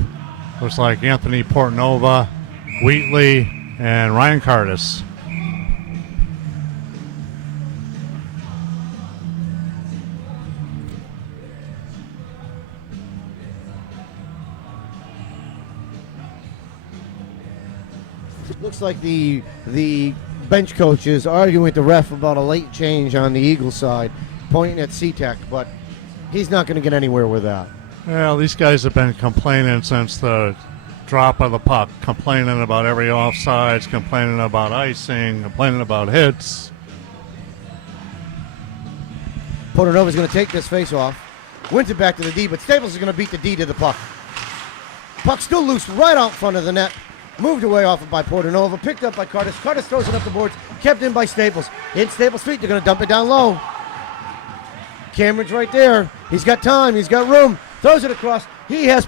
looks like Anthony Portnova, Wheatley, and Ryan Cardis. Looks like the bench coach is arguing with the ref about a late change on the Eagles side, pointing at C-Tech, but he's not going to get anywhere with that. Well, these guys have been complaining since the drop of the puck, complaining about every offsides, complaining about icing, complaining about hits. Portnova's going to take this face-off, wins it back to the D, but Staples is going to beat the D to the puck. Puck still loose right out in front of the net. Moved away off it by Portnova, picked up by Cardis. Cardis throws it up the boards, kept in by Staples. In Staples' feet, they're going to dump it down low. Cameron's right there. He's got time, he's got room. Throws it across. He has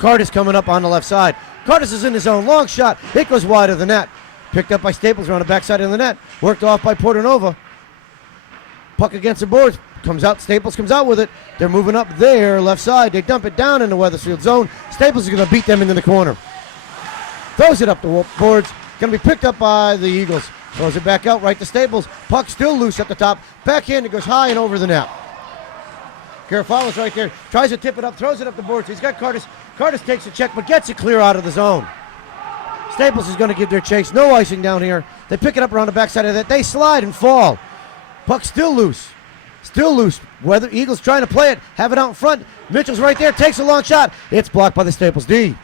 Cardis coming up on the left side. Cardis is in his own long shot. It goes wide of the net. Picked up by Staples around the backside of the net. Worked off by Portnova. Puck against the boards. Comes out. Staples comes out with it. They're moving up there, left side. They dump it down in the Weathersfield zone. Staples is going to beat them into the corner. Throws it up the boards. Going to be picked up by the Eagles. Throws it back out right to Staples. Puck still loose at the top. Backhand, it goes high and over the net. Garofalo's right there. Tries to tip it up. Throws it up the boards. He's got Cardis. Cardis takes a check, but gets it clear out of the zone. Staples is going to give their chase. No icing down here. They pick it up around the backside of that. They slide and fall. Puck still loose. Still loose. Weather Eagles trying to play it. Have it out in front. Mitchell's right there. Takes a long shot. It's blocked by the Staples D.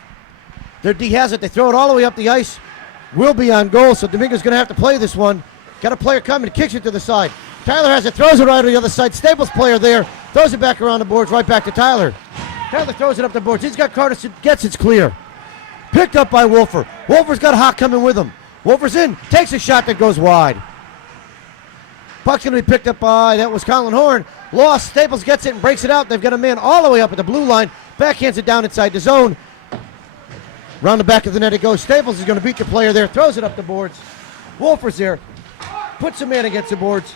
Their D has it. They throw it all the way up the ice. Will be on goal, so Domingo's going to have to play this one. Got a player coming. Kicks it to the side. Tyler has it. Throws it right to the other side. Staples player there. Throws it back around the boards. Right back to Tyler. Tyler throws it up the boards. He's got Cardis. Gets it's clear. Picked up by Wolfer. Wolfer's got Hawk coming with him. Wolfer's in. Takes a shot that goes wide. Puck's going to be picked up by, that was Colin Horn. Lost. Staples gets it and breaks it out. They've got a man all the way up at the blue line. Backhands it down inside the zone. Round the back of the net it goes. Staples is going to beat the player there. Throws it up the boards. Wolfer's there. Puts a man against the boards.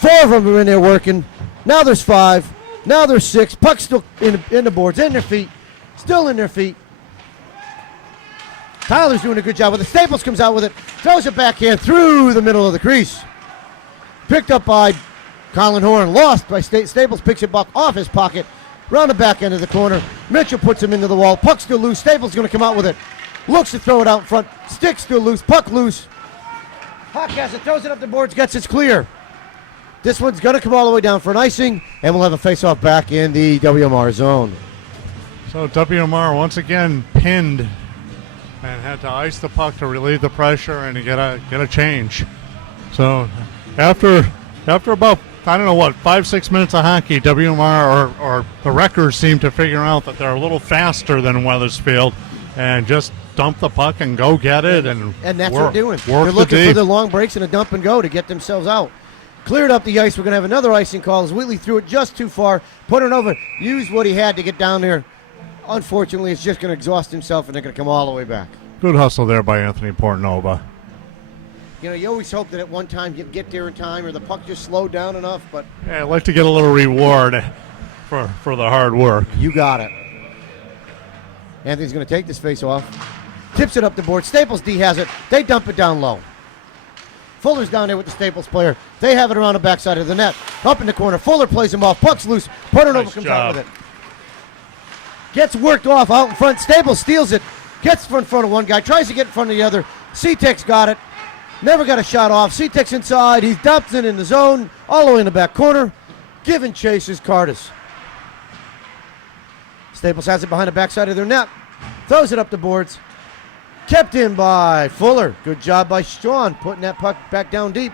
4 of them are in there working. Now there's 5. Now there's 6. Puck's still in the boards, in their feet. Still in their feet. Tyler's doing a good job with it. Staples comes out with it. Throws it backhand through the middle of the crease. Picked up by Colin Horn. Lost by Staples. Picks it back off his pocket. Round the back end of the corner. Mitchell puts him into the wall. Puck still loose. Staples going to come out with it. Looks to throw it out in front. Stick still loose. Puck loose. Hawk has it. Throws it up the boards. Gets it clear. This one's going to come all the way down for an icing. And we'll have a face-off back in the WMR zone. So WMR once again pinned and had to ice the puck to relieve the pressure and to get a change. So after about I don't know what, 5-6 minutes of hockey, WMR or the Wreckers seem to figure out that they're a little faster than Weathersfield and just dump the puck and go get it. And that's what they're doing. Work They're looking the for the long breaks and a dump and go to get themselves out. Cleared up the ice. We're going to have another icing call as Wheatley threw it just too far. Put it over. Used what he had to get down there. Unfortunately, it's just going to exhaust himself, and they're going to come all the way back. Good hustle there by Anthony Portnova. You know, you always hope that at one time you get there in time or the puck just slowed down enough, but... Yeah, I'd like to get a little reward for the hard work. You got it. Anthony's going to take this face off. Tips it up the board. Staples D has it. They dump it down low. Fuller's down there with the Staples player. They have it around the backside of the net. Up in the corner. Fuller plays him off. Puck's loose. Portnovo comes out with it. Gets worked off out in front. Staples steals it. Gets in front of one guy. Tries to get in front of the other. C-Tex got it. Never got a shot off. C-Tex inside. He dumps it in the zone. All the way in the back corner. Giving chases Cardis. Staples has it behind the backside of their net. Throws it up the boards. Kept in by Fuller. Good job by Sean putting that puck back down deep.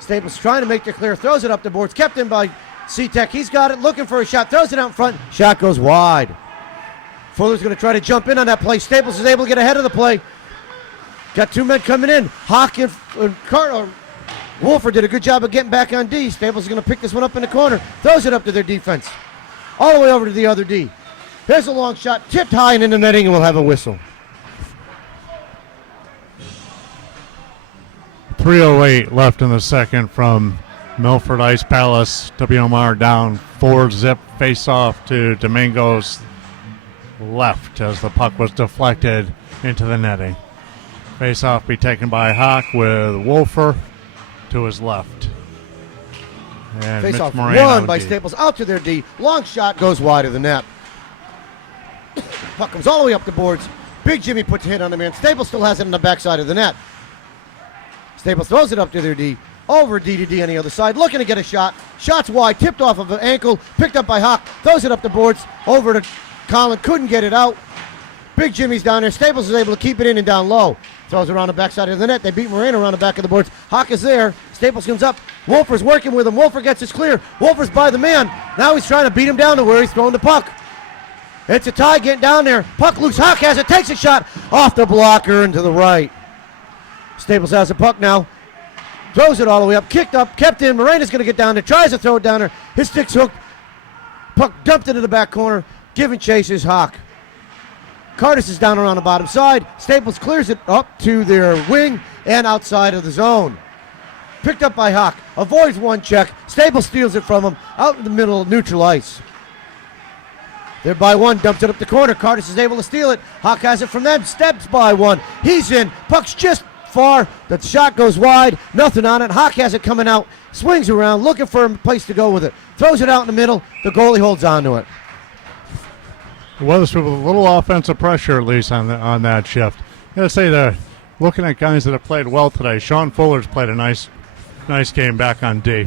Staples trying to make the clear. Throws it up the boards. Kept in by C-Tech. He's got it. Looking for a shot. Throws it out in front. Shot goes wide. Fuller's going to try to jump in on that play. Staples is able to get ahead of the play. Got two men coming in. Hawk and Wolfer did a good job of getting back on D. Staples is going to pick this one up in the corner. Throws it up to their defense. All the way over to the other D. There's a long shot. Tipped high and in the netting, and we'll have a whistle. 3:08 left in the second from Milford Ice Palace. WMR down 4-zip. Face off to Domingo's left as the puck was deflected into the netting. Face off be taken by Hawk with Wolfer to his left. And Face Mitch off Moreno won by D. Staples out to their D. Long shot goes wide of the net. Puck comes all the way up the boards. Big Jimmy puts a hit on the man. Staples still has it on the backside of the net. Staples throws it up to their D. Over D to D on the other side. Looking to get a shot. Shot's wide. Tipped off of an ankle. Picked up by Hawk. Throws it up the boards. Over to Colin. Couldn't get it out. Big Jimmy's down there. Staples is able to keep it in and down low. Throws it around the backside of the net. They beat Moreno around the back of the boards. Hawk is there. Staples comes up. Wolfer's working with him. Wolfer gets his clear. Wolfer's by the man. Now he's trying to beat him down to where he's throwing the puck. It's a tie getting down there. Puck loose. Hawk has it. Takes a shot off the blocker and to the right. Staples has the puck now. Throws it all the way up. Kicked up. Kept in. Morena's going to get down there. Tries to throw it down there. His stick's hooked. Puck dumped into the back corner. Giving chase is Hawk. Cardis is down around the bottom side. Staples clears it up to their wing and outside of the zone. Picked up by Hawk. Avoids one check. Staples steals it from him out in the middle of neutral ice. They're by one. Dumps it up the corner. Cardis is able to steal it. Hawk has it from them. Steps by one. He's in. Puck's just far. The shot goes wide. Nothing on it. Hawk has it coming out. Swings around. Looking for a place to go with it. Throws it out in the middle. The goalie holds on to it. Weathersfield with a little offensive pressure, at least, on that shift. I gotta say, they're looking at guys that have played well today. Sean Fuller's played a nice game back on D.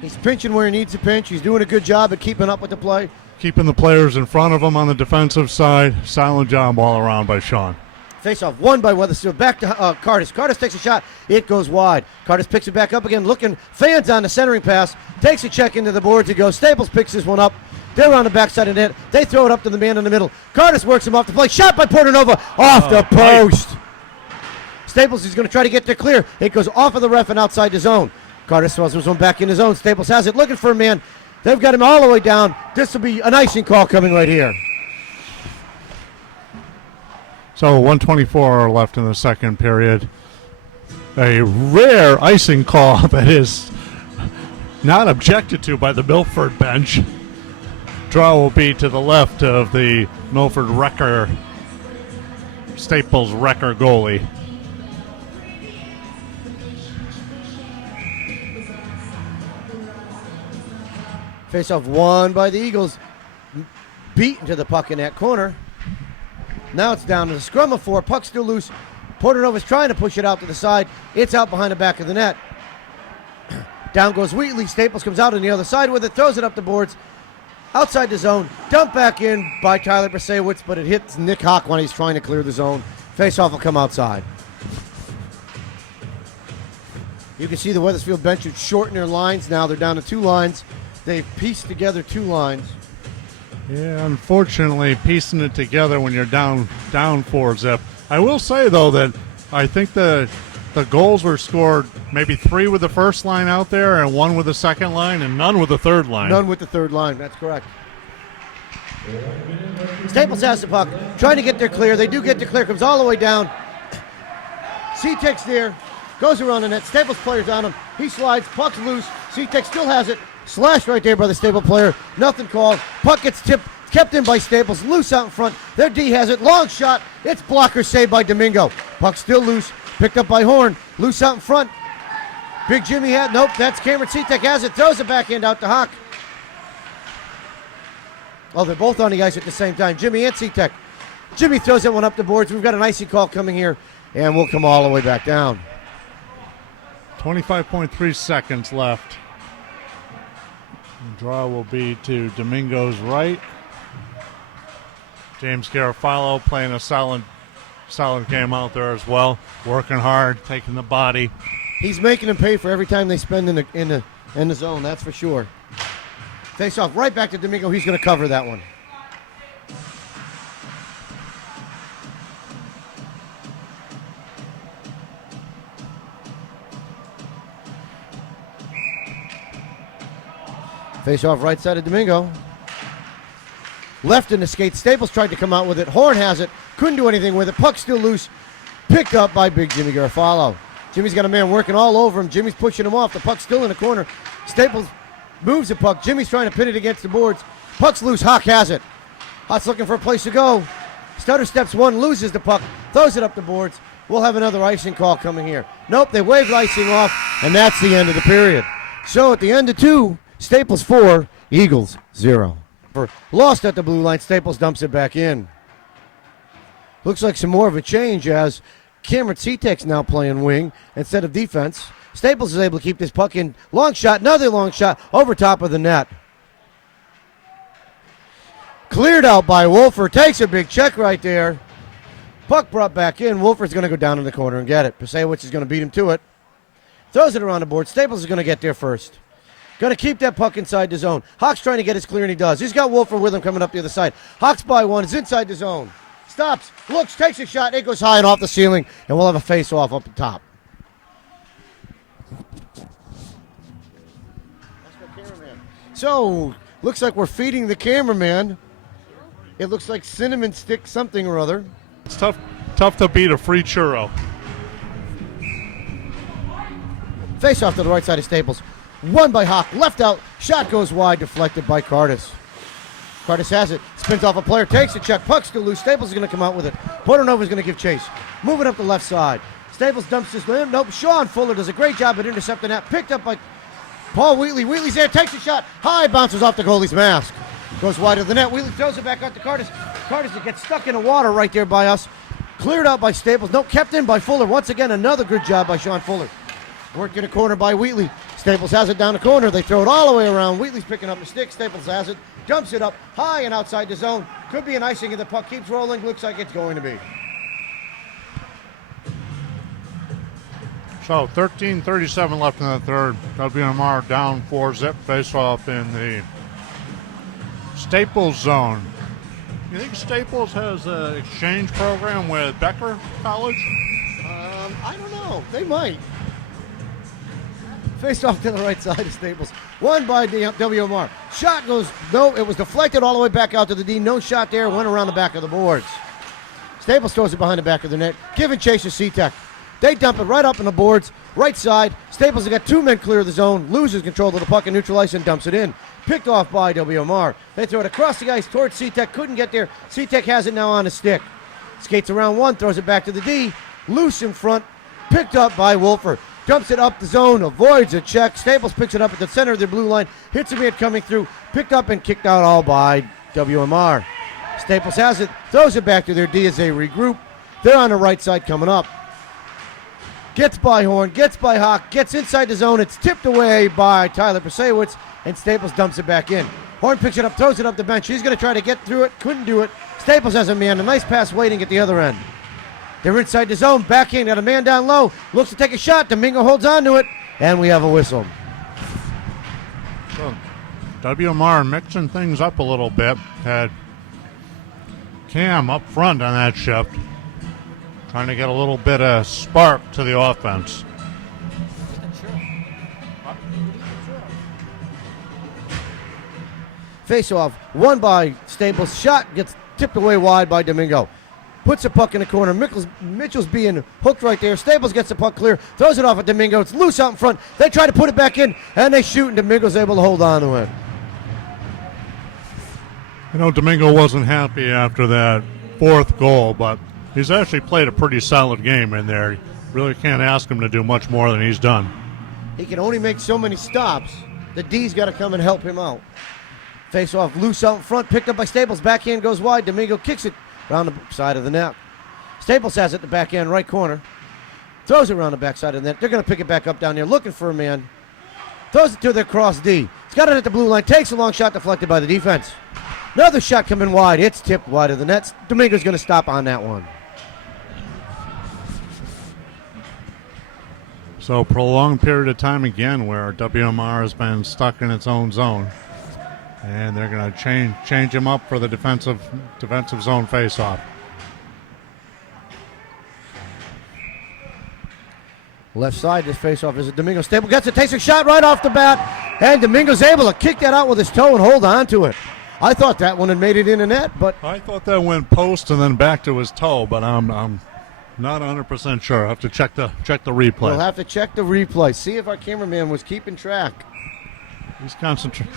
He's pinching where he needs to pinch. He's doing a good job at keeping up with the play. Keeping the players in front of him on the defensive side. Silent job all around by Sean. Face-off won by Weathersfield. Back to Cardis. Cardis takes a shot. It goes wide. Cardis picks it back up again. Looking. Fans on the centering pass. Takes a check into the boards. He goes. Staples picks this one up. They're on the backside of the net. They throw it up to the man in the middle. Cardis works him off the play. Shot by Portnovo. Off the post. Staples is going to try to get there clear. It goes off of the ref and outside the zone. Cardis throws this one back in his zone. Staples has it. Looking for a man. They've got him all the way down. This will be an icing call coming right here. So 1:24 left in the second period. A rare icing call that is not objected to by the Milford bench. Draw will be to the left of the Milford Wrecker, Staples Wrecker goalie. Face-off won by the Eagles. Beaten to the puck in that corner. Now it's down to the scrum of four. Puck still loose. Portnova's trying to push it out to the side. It's out behind the back of the net. Down goes Wheatley. Staples comes out on the other side with it. Throws it up the boards. Outside the zone. Dumped back in by Tyler Brasewicz, but it hits Nick Hawk when he's trying to clear the zone. Face-off will come outside. You can see the Weathersfield bench would shorten their lines now. They're down to 2 lines. They've pieced together 2 lines. Yeah, unfortunately, piecing it together when you're down 4-zip. I will say, though, that I think the goals were scored maybe 3 with the first line out there and 1 with the second line and none with the third line. None with the third line. That's correct. Staples has the puck, trying to get their clear. They do get the clear, comes all the way down. C-Tech's there, goes around the net. Staples player's on him. He slides, puck's loose. C-Tech still has it. Slashed right there by the Staples player. Nothing called. Puck gets tipped, kept in by Staples. Loose out in front. Their D has it. Long shot. It's blocker saved by Domingo. Puck still loose. Picked up by Horn. Loose out in front. Big Jimmy had, nope, that's Cameron C-Tech has it. Throws the backhand out to Hawk. Oh, they're both on the ice at the same time. Jimmy and C-Tech. Jimmy throws that one up the boards. We've got an icy call coming here, and we'll come all the way back down. 25.3 seconds left. The draw will be to Domingo's right. James Garofalo playing a solid game out there as well. Working hard, taking the body. He's making them pay for every time they spend in the zone, that's for sure. Face off right back to Domingo. He's going to cover that one. Face off right side of Domingo. Left in the skate. Staples tried to come out with it. Horn has it. Couldn't do anything with it. Puck still loose. Picked up by big Jimmy Garofalo. Jimmy's got a man working all over him. Jimmy's pushing him off. The puck's still in the corner. Staples moves the puck. Jimmy's trying to pin it against the boards. Puck's loose. Hawk has it. Hawk's looking for a place to go. Stutter steps 1, loses the puck, throws it up the boards. We'll have another icing call coming here. Nope, they waved icing off, and that's the end of the period. So at the end of 2, Staples 4, Eagles 0. Lost at the blue line. Staples dumps it back in. Looks like some more of a change as Cameron C-Tech's now playing wing instead of defense. Staples is able to keep this puck in. Long shot, another long shot over top of the net. Cleared out by Wolfer. Takes a big check right there. Puck brought back in. Wolfer's going to go down in the corner and get it. Pasewicz is going to beat him to it. Throws it around the board. Staples is going to get there first. Going to keep that puck inside the zone. Hawk's trying to get his clear, and he does. He's got Wolfer with him coming up the other side. Hawk's by 1. Is inside the zone. Stops, looks, takes a shot. It goes high and off the ceiling, and we'll have a face-off up the top. So, looks like we're feeding the cameraman. It looks like cinnamon stick something or other. It's tough to beat a free churro. Face off to the right side of Staples. Won by Hawk, left out, shot goes wide, deflected by Cardis. Cardis has it, spins off a player, takes a check, puck's still loose. Staples is going to come out with it. Portanova's going to give chase. Moving up the left side. Staples dumps his limb. Nope, Sean Fuller does a great job at intercepting that. Picked up by Paul Wheatley. Wheatley's there, takes a shot. High, bounces off the goalie's mask. Goes wide of the net. Wheatley throws it back out to Cardis. Cardis gets stuck in the water right there by us. Cleared out by Staples. Nope, kept in by Fuller. Once again, another good job by Sean Fuller. Worked in a corner by Wheatley. Staples has it down the corner. They throw it all the way around. Wheatley's picking up the stick. Staples has it. Dumps it up high and outside the zone. Could be an icing if the puck keeps rolling. Looks like it's going to be. So 13:37 left in the third. WMR down 4-zip. Face-off in the Staples zone. You think Staples has an exchange program with Becker College? I don't know. They might. Face off to the right side of Staples. Won by WMR. Shot goes, no, it was deflected all the way back out to the D. No shot there, went around the back of the boards. Staples throws it behind the back of the net. Giving chase to C-Tech. They dump it right up in the boards, right side. Staples has got 2 men clear of the zone, loses control of the puck and neutralizes and dumps it in. Picked off by WMR. They throw it across the ice towards C-Tech, couldn't get there. C-Tech has it now on the stick. Skates around 1, throws it back to the D. Loose in front, picked up by Wolfer. Dumps it up the zone, avoids a check. Staples picks it up at the center of the blue line. Hits a man coming through, picked up and kicked out all by WMR. Staples has it, throws it back to their D as they regroup. They're on the right side coming up. Gets by Horn, gets by Hawk, gets inside the zone. It's tipped away by Tyler Pasewicz, and Staples dumps it back in. Horn picks it up, throws it up the bench. He's going to try to get through it, couldn't do it. Staples has a man, a nice pass waiting at the other end. They're inside the zone, backhand, got a man down low, looks to take a shot. Domingo holds on to it. And we have a whistle. So WMR mixing things up a little bit. Had Cam up front on that shift, trying to get a little bit of spark to the offense. Face-off, won by Staples. Shot gets tipped away wide by Domingo. Puts the puck in the corner. Mitchell's being hooked right there. Staples gets the puck clear, throws it off at Domingo. It's loose out in front. They try to put it back in, and they shoot, and Domingo's able to hold on to it. You know, Domingo wasn't happy after that fourth goal, but he's actually played a pretty solid game in there. You really can't ask him to do much more than he's done. He can only make so many stops. The D's got to come and help him out. Face off, loose out in front, picked up by Staples. Backhand goes wide. Domingo kicks it around the side of the net. Staples has it the backhand right corner. Throws it around the backside of the net. They're going to pick it back up down there, looking for a man. Throws it to their cross D. He's got it at the blue line. Takes a long shot deflected by the defense. Another shot coming wide. It's tipped wide of the net. Domingo's going to stop on that one. So prolonged period of time again where WMR has been stuck in its own zone. And they're going to change him up for the defensive zone faceoff. Left side, this faceoff is a Domingo. Staples gets it, takes a shot right off the bat, and Domingo's able to kick that out with his toe and hold on to it. I thought that one had made it in the net, but I thought that went post and then back to his toe, but I'm not 100% sure. I have to check the replay. We'll have to check the replay. See if our cameraman was keeping track. He's concentrating.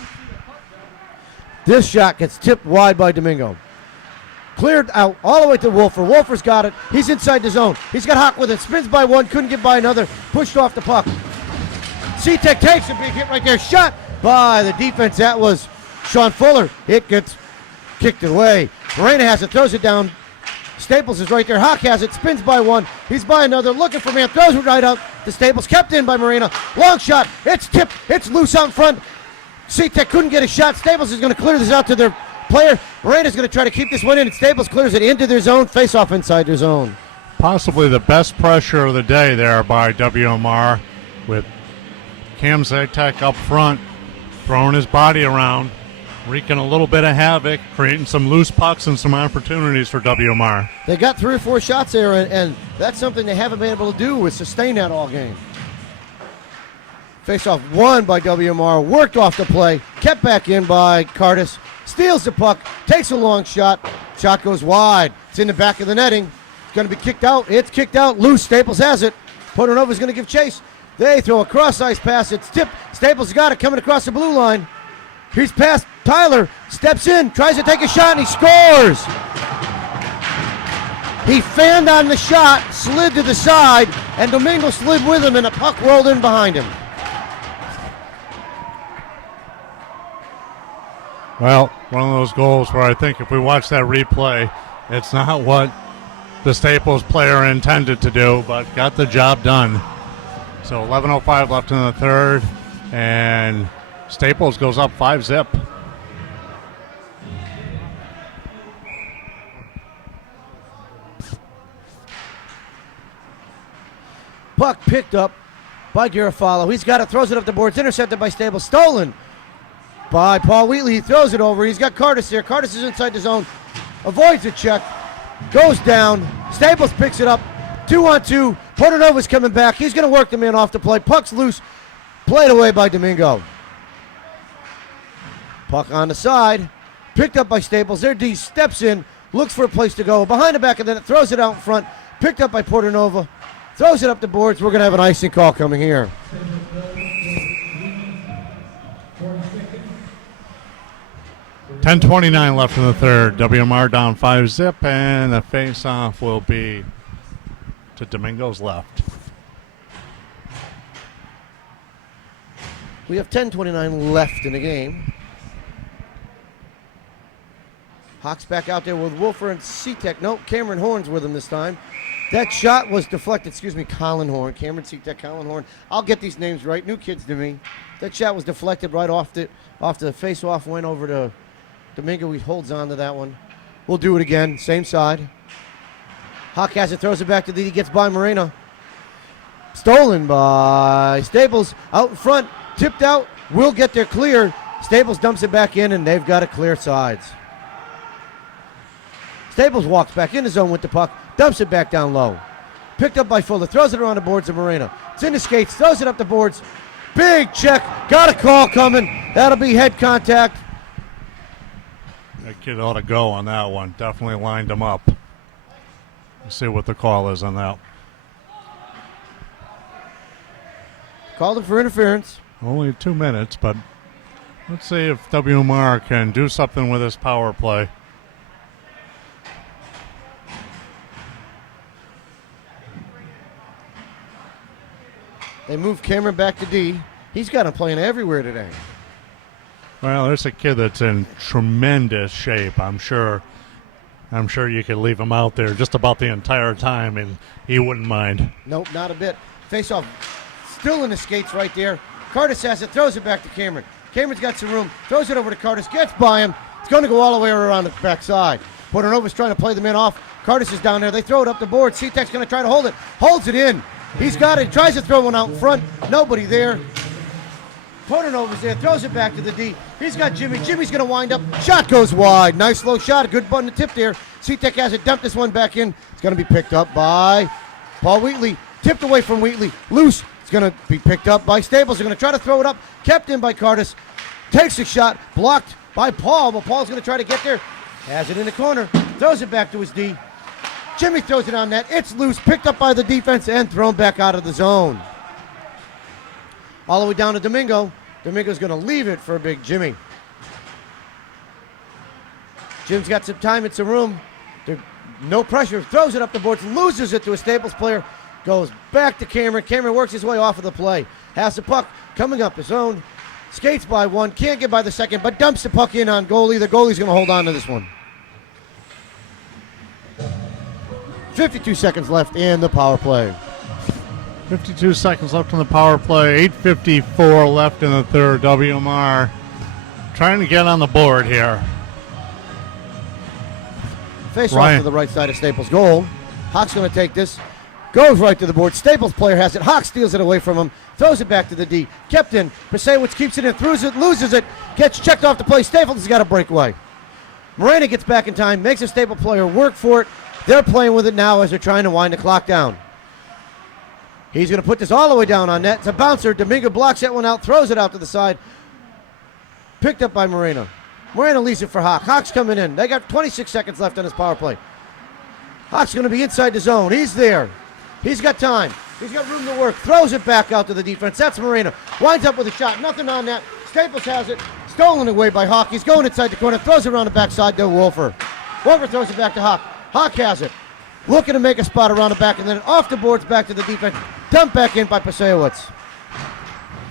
This shot gets tipped wide by Domingo. Cleared out all the way to Wolfer. Wolfer's got it. He's inside the zone. He's got Hawk with it. Spins by one. Couldn't get by another. Pushed off the puck. C-Tech takes a big hit right there. Shot by the defense. That was Sean Fuller. It gets kicked away. Morena has it. Throws it down. Staples is right there. Hawk has it. Spins by one. He's by another. Looking for man. Throws it right out to Staples. Kept in by Morena. Long shot. It's tipped. It's loose out in front. C-Tech couldn't get a shot. Staples is going to clear this out to their player. Morena's going to try to keep this one in, and Staples clears it into their zone. Face off inside their zone. Possibly the best pressure of the day there by WMR, with Cam Zatek up front, throwing his body around, wreaking a little bit of havoc, creating some loose pucks and some opportunities for WMR. They got 3 or 4 shots there, and that's something they haven't been able to do, is sustain that all game. Face-off won by WMR, worked off the play, kept back in by Cardis, steals the puck, takes a long shot, shot goes wide. It's in the back of the netting. It's going to be kicked out. It's kicked out. Loose. Staples has it. Portanova's going to give chase. They throw a cross-ice pass. It's tipped. Staples got it coming across the blue line. He's past Tyler, steps in, tries to take a shot, and he scores. He fanned on the shot, slid to the side, and Domingo slid with him, and the puck rolled in behind him. Well, one of those goals where I think if we watch that replay, it's not what the Staples player intended to do, but got the job done. So 11:05 left in the third, and Staples goes up 5-zip. Puck picked up by Garofalo. He's got it, throws it up the boards, intercepted by Staples, stolen by Paul Wheatley. He throws it over. He's got Cardis there. Cardis is inside the zone, avoids a check, goes down. Staples picks it up, 2-on-2. Portanova's coming back. He's going to work the man off the play. Puck's loose, played away by Domingo. Puck on the side, picked up by Staples. Their D steps in, looks for a place to go. Behind the back of the net, throws it out in front, picked up by Portanova. Throws it up the boards. We're going to have an icing call coming here. 10:29 left in the third. WMR down 5-zip, and the face-off will be to Domingo's left. We have 10:29 left in the game. Hawks back out there with Wolfer and C-Tech. Nope, Cameron Horn's with him this time. That shot was deflected. Colin Horn. Cameron C-Tech, Colin Horn. I'll get these names right. New kids to me. That shot was deflected right off the face-off, went over to Domingo. He holds on to that one. We'll do it again. Same side. Hawk has it, throws it back to Lee. He gets by Moreno. Stolen by Staples. Out in front. Tipped out. Will get there clear. Staples dumps it back in, and they've got to clear sides. Staples walks back in the zone with the puck. Dumps it back down low. Picked up by Fuller. Throws it around the boards of Moreno. It's in the skates. Throws it up the boards. Big check. Got a call coming. That'll be head contact. That kid ought to go on that one. Definitely lined him up. Let's see what the call is on that. Called him for interference. Only 2 minutes, but let's see if WMR can do something with this power play. They move Cameron back to D. He's got him playing everywhere today. Well, there's a kid that's in tremendous shape. I'm sure you could leave him out there just about the entire time, and he wouldn't mind. Nope, not a bit. Face-off still in the skates right there. Curtis has it, throws it back to Cameron. Cameron's got some room, throws it over to Curtis, gets by him. It's going to go all the way around the backside. Portanova's trying to play the man off. Curtis is down there. They throw it up the board. C-Tech's going to try to hold it. Holds it in. He's got it. Tries to throw one out in front. Nobody there. Portanova's there. Throws it back to the D. He's got Jimmy. Jimmy's going to wind up. Shot goes wide. Nice low shot. A good button to tip there. C-Tech has it. Dumped this one back in. It's going to be picked up by Paul Wheatley. Tipped away from Wheatley. Loose. It's going to be picked up by Staples. They're going to try to throw it up. Kept in by Curtis. Takes a shot. Blocked by Paul. But Paul's going to try to get there. Has it in the corner. Throws it back to his D. Jimmy throws it on net. It's loose. Picked up by the defense and thrown back out of the zone. All the way down to Domingo. Domingo's going to leave it for big Jimmy. Jim's got some time and some room. No pressure. Throws it up the boards. Loses it to a Staples player. Goes back to Cameron. Cameron works his way off of the play. Has the puck coming up his own. Skates by one. Can't get by the second, but dumps the puck in on goalie. The goalie's going to hold on to this one. 52 seconds left in the power play. 52 seconds left in the power play. 8:54 left in the third. WMR trying to get on the board here. Face off to the right side of Staples' goal. Hawk's going to take this. Goes right to the board. Staples player has it. Hawk steals it away from him. Throws it back to the D. Kept in. Pasewicz keeps it in. Throws it. Loses it. Gets checked off the play. Staples has got a breakaway. Moreno gets back in time. Makes a Staples player work for it. They're playing with it now as they're trying to wind the clock down. He's going to put this all the way down on net. It's a bouncer. Domingo blocks that one out. Throws it out to the side. Picked up by Moreno. Moreno leaves it for Hawk. Hawk's coming in. They got 26 seconds left on his power play. Hawk's going to be inside the zone. He's there. He's got time. He's got room to work. Throws it back out to the defense. That's Moreno. Winds up with a shot. Nothing on that. Staples has it. Stolen away by Hawk. He's going inside the corner. Throws it around the backside to Wolfer. Wolfer throws it back to Hawk. Hawk has it. Looking to make a spot around the back, and then off the boards back to the defense. Dumped back in by Pasewicz.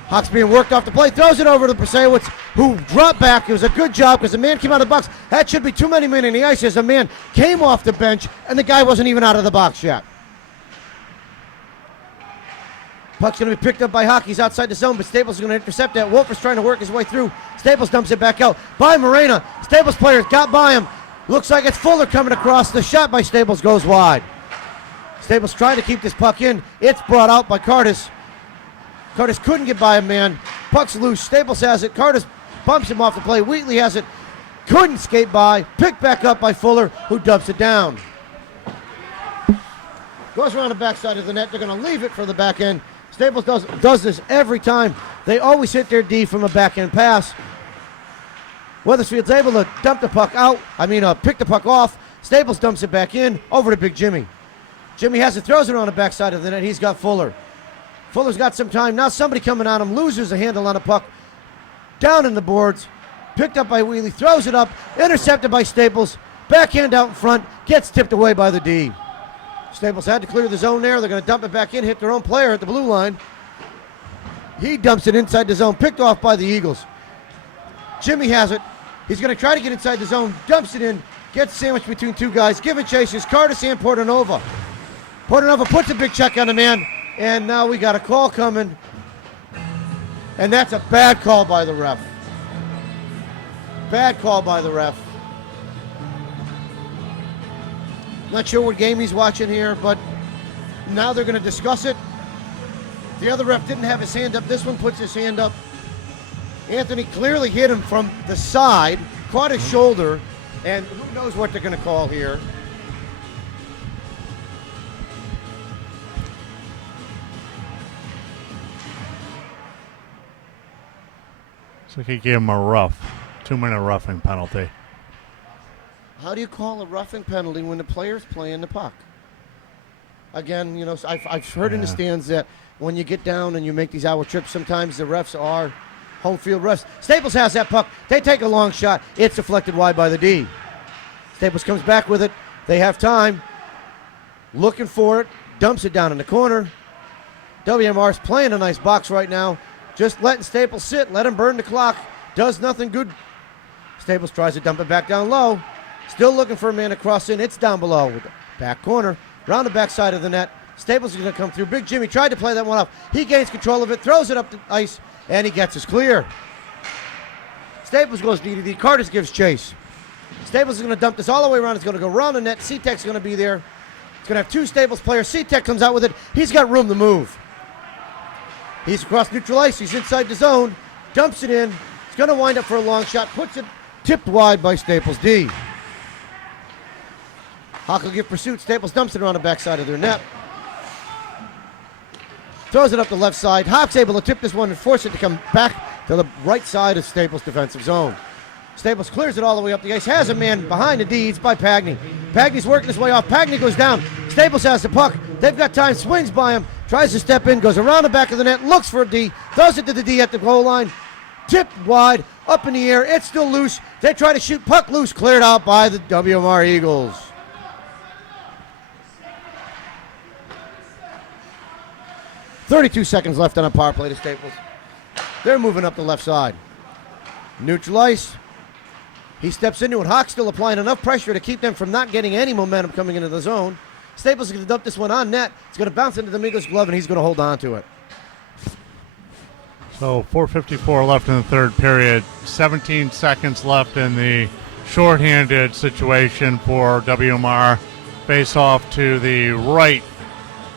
Hawk's being worked off the play. Throws it over to Pasewicz, who dropped back. It was a good job because the man came out of the box. That should be too many men in the ice as the man came off the bench, and the guy wasn't even out of the box yet. Puck's going to be picked up by Hawk. He's outside the zone, but Staples is going to intercept that. Wolfer's trying to work his way through. Staples dumps it back out by Moreno. Staples players got by him. Looks like it's Fuller coming across. The shot by Staples goes wide. Staples trying to keep this puck in. It's brought out by Curtis. Curtis couldn't get by a man. Puck's loose. Staples has it. Curtis bumps him off the play. Wheatley has it. Couldn't skate by. Picked back up by Fuller, who dumps it down. Goes around the backside of the net. They're going to leave it for the back end. Staples does this every time. They always hit their D from a back end pass. Weathersfield's able to dump the puck out. Pick the puck off. Staples dumps it back in. Over to Big Jimmy. Jimmy has it. Throws it on the backside of the net. He's got Fuller. Fuller's got some time. Now somebody coming on him. Loses a handle on the puck. Down in the boards. Picked up by Wheatley. Throws it up. Intercepted by Staples. Backhand out in front. Gets tipped away by the D. Staples had to clear the zone there. They're going to dump it back in. Hit their own player at the blue line. He dumps it inside the zone. Picked off by the Eagles. Jimmy has it. He's going to try to get inside the zone. Dumps it in. Gets sandwiched between two guys. Giving chases. Curtis and Portanova. Portanova puts a big check on the man. And now we got a call coming. And that's a bad call by the ref. Bad call by the ref. Not sure what game he's watching here, but now they're going to discuss it. The other ref didn't have his hand up. This one puts his hand up. Anthony clearly hit him from the side, caught his shoulder, and who knows what they're going to call here. So he gave him a 2-minute roughing penalty. How do you call a roughing penalty when the player's playing the puck? Again, you know, I've heard in the stands that when you get down and you make these hour trips, sometimes the refs are home field refs. Staples has that puck. They take a long shot. It's deflected wide by the D. Staples comes back with it. They have time. Looking for it. Dumps it down in the corner. WMR's playing a nice box right now. Just letting Staples sit. Let him burn the clock. Does nothing good. Staples tries to dump it back down low. Still looking for a man to cross in. It's down below with the back corner. Round the back side of the net. Staples is going to come through. Big Jimmy tried to play that one off. He gains control of it, throws it up the ice, and he gets us clear. Staples goes D-to-D. Curtis gives chase. Staples is going to dump this all the way around. It's going to go around the net. C-Tech's going to be there. It's going to have two Staples players. C-Tech comes out with it. He's got room to move. He's across neutral ice. He's inside the zone. Dumps it in. He's going to wind up for a long shot. Puts it tipped wide by Staples D. Hawk will give pursuit. Staples dumps it around the backside of their net. Throws it up the left side. Hawk's able to tip this one and force it to come back to the right side of Staples' defensive zone. Staples clears it all the way up the ice. Has a man behind the D. It's by Pagney. Pagney's working his way off. Pagney goes down. Staples has the puck. They've got time. Swings by him. Tries to step in. Goes around the back of the net. Looks for a D. Throws it to the D at the goal line. Tipped wide. Up in the air. It's still loose. They try to shoot. Puck loose. Cleared out by the WMR Eagles. 32 seconds left on a power play to Staples. They're moving up the left side. Neutral ice. He steps into it. Hawk still applying enough pressure to keep them from not getting any momentum coming into the zone. Staples is going to dump this one on net. It's going to bounce into Domingo's glove, and he's going to hold on to it. So 4:54 left in the third period. 17 seconds left in the shorthanded situation for WMR. Face off to the right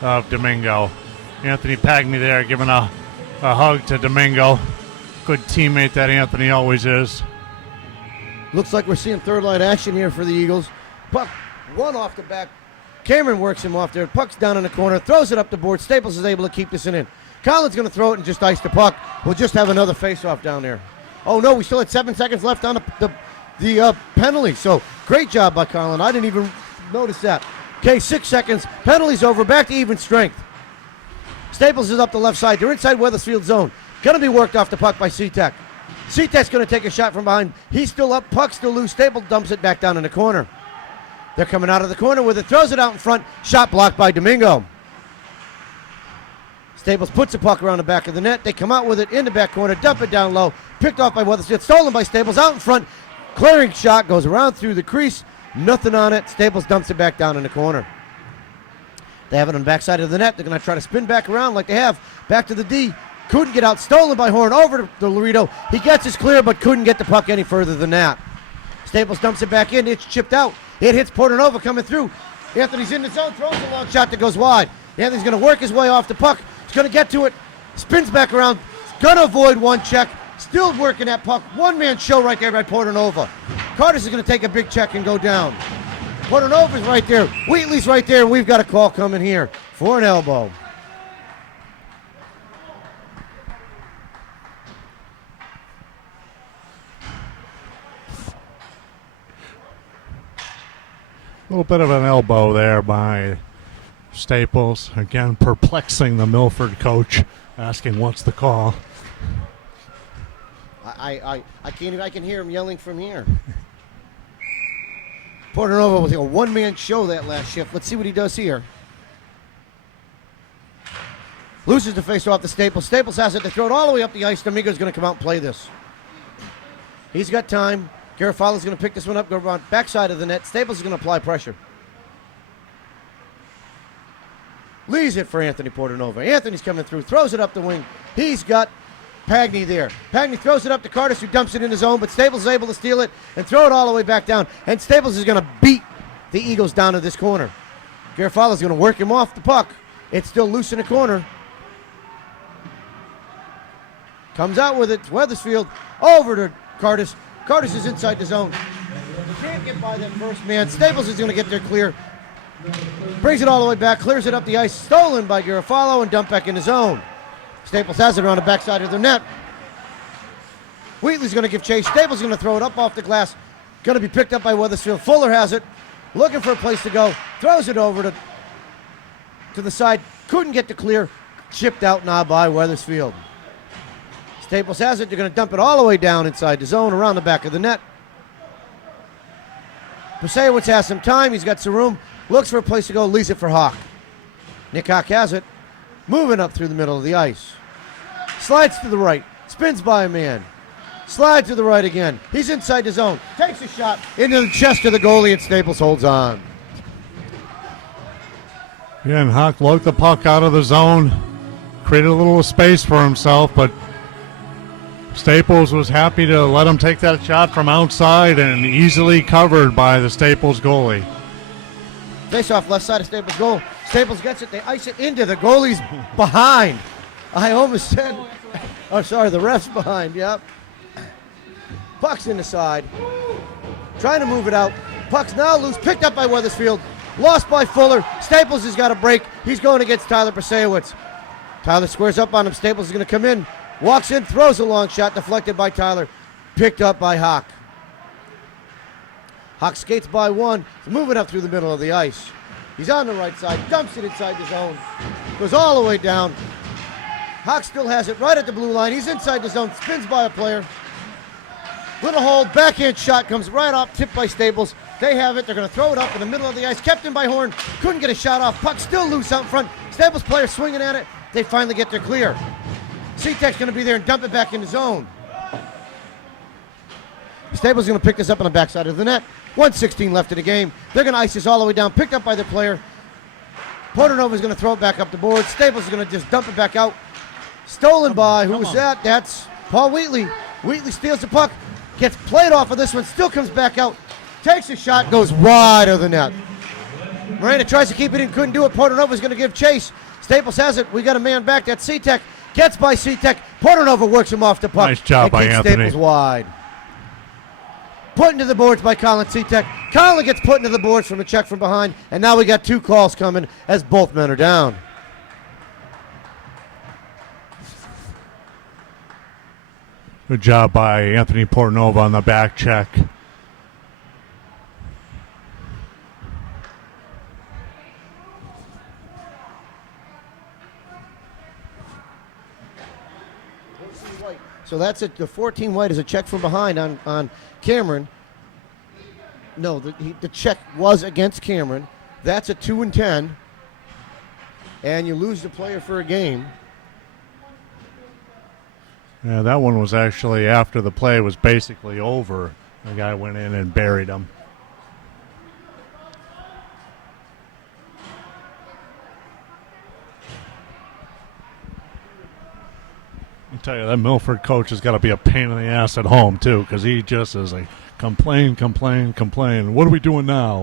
of Domingo. Anthony Pagney there giving a hug to Domingo. Good teammate that Anthony always is. Looks like we're seeing third line action here for the Eagles. Puck, one off the back. Cameron works him off there. Puck's down in the corner, throws it up the board. Staples is able to keep this in. Collins going to throw it and just ice the puck. We'll just have another face-off down there. Oh, no, we still had 7 seconds left on the penalty. So great job by Collins. I didn't even notice that. Okay, 6 seconds. Penalty's over. Back to even strength. Staples is up the left side. They're inside Weathersfield zone. Going to be worked off the puck by C-Tech. C-Tech's going to take a shot from behind. He's still up. Puck's still loose. Staples dumps it back down in the corner. They're coming out of the corner with it. Throws it out in front. Shot blocked by Domingo. Staples puts the puck around the back of the net. They come out with it in the back corner. Dump it down low. Picked off by Weathersfield. Stolen by Staples out in front. Clearing shot. Goes around through the crease. Nothing on it. Staples dumps it back down in the corner. They have it on the backside of the net. They're going to try to spin back around like they have. Back to the D. Couldn't get out. Stolen by Horn. Over to Laredo. He gets his clear, but couldn't get the puck any further than that. Staples dumps it back in. It's chipped out. It hits Portanova coming through. Anthony's in the zone. Throws a long shot that goes wide. Anthony's going to work his way off the puck. He's going to get to it. Spins back around. Going to avoid one check. Still working that puck. One-man show right there by Portanova. Curtis is going to take a big check and go down. Portanova's right there. Wheatley's right there. And we've got a call coming here for an elbow. A little bit of an elbow there by Staples. Again, perplexing the Milford coach, asking what's the call. I can't even, I can hear him yelling from here. Portanova was a one-man show that last shift. Let's see what he does here. Loses the face off the Staples. Staples has it to throw it all the way up the ice. Domingo's going to come out and play this. He's got time. Garofalo's going to pick this one up, go around backside of the net. Staples is going to apply pressure. Leaves it for Anthony Portanova. Anthony's coming through, throws it up the wing. He's got Pagney there. Pagney throws it up to Curtis, who dumps it in his own, but Staples is able to steal it and throw it all the way back down. And Staples is going to beat the Eagles down to this corner. Garofalo's going to work him off the puck. It's still loose in the corner. Comes out with it. Weathersfield over to Curtis. Curtis is inside the zone. Can't get by that first man. Staples is going to get there clear. Brings it all the way back. Clears it up the ice. Stolen by Garofalo and dumped back in the zone. Staples has it around the backside of the net. Wheatley's going to give chase. Staples is going to throw it up off the glass. Going to be picked up by Weathersfield. Fuller has it. Looking for a place to go. Throws it over to the side. Couldn't get to clear. Chipped out now by Weathersfield. Staples has it. They're going to dump it all the way down inside the zone around the back of the net. Pasewicz has some time. He's got some room. Looks for a place to go. Leaves it for Hawk. Nick Hawk has it. Moving up through the middle of the ice. Slides to the right. Spins by a man. Slides to the right again. He's inside the zone. Takes a shot into the chest of the goalie, and Staples holds on. Yeah, and Hawk lugged the puck out of the zone. Created a little space for himself, but Staples was happy to let him take that shot from outside and easily covered by the Staples goalie. Face off left side of Staples' goal. Staples gets it. They ice it into the goalie's behind. I almost said, oh, sorry, the ref's behind. Yep. Puck's in the side. Trying to move it out. Puck's now loose. Picked up by Weathersfield. Lost by Fuller. Staples has got a break. He's going against Tyler Pasewicz. Tyler squares up on him. Staples is going to come in. Walks in, throws a long shot, deflected by Tyler. Picked up by Hawk. Hawk skates by one, moving up through the middle of the ice. He's on the right side, dumps it inside the zone. Goes all the way down. Hawk still has it right at the blue line. He's inside the zone, spins by a player. Little hold, backhand shot comes right off, tipped by Staples. They have it, they're going to throw it up in the middle of the ice. Kept in by Horn, couldn't get a shot off. Puck still loose out in front. Staples player swinging at it. They finally get their clear. C-Tech's going to be there and dump it back in the zone. Staples is going to pick this up on the backside of the net. 1:16 left in the game. They're going to ice this all the way down. Picked up by the player. Porternova is going to throw it back up the board. Staples is going to just dump it back out. Stolen by, who was that? That's Paul Wheatley. Wheatley steals the puck. Gets played off of this one. Still comes back out. Takes a shot. Goes wide of the net. Miranda tries to keep it in. Couldn't do it. Porternova is going to give chase. Staples has it. We got a man back. That's C-Tech. Gets by C-Tech. Porternova works him off the puck. Nice job by Anthony. Staples wide. Put into the boards by Colin C-Tech. Colin gets put into the boards from a check from behind. And now we got two calls coming as both men are down. Good job by Anthony Porternova on the back check. So that's it. The 14 white is a check from behind on Cameron. No, the check was against Cameron. That's a 2 and 10. And you lose the player for a game. Yeah, that one was actually after the play was basically over. The guy went in and buried him. I tell you, that Milford coach has got to be a pain in the ass at home, too, because he just is like, complain. What are we doing now?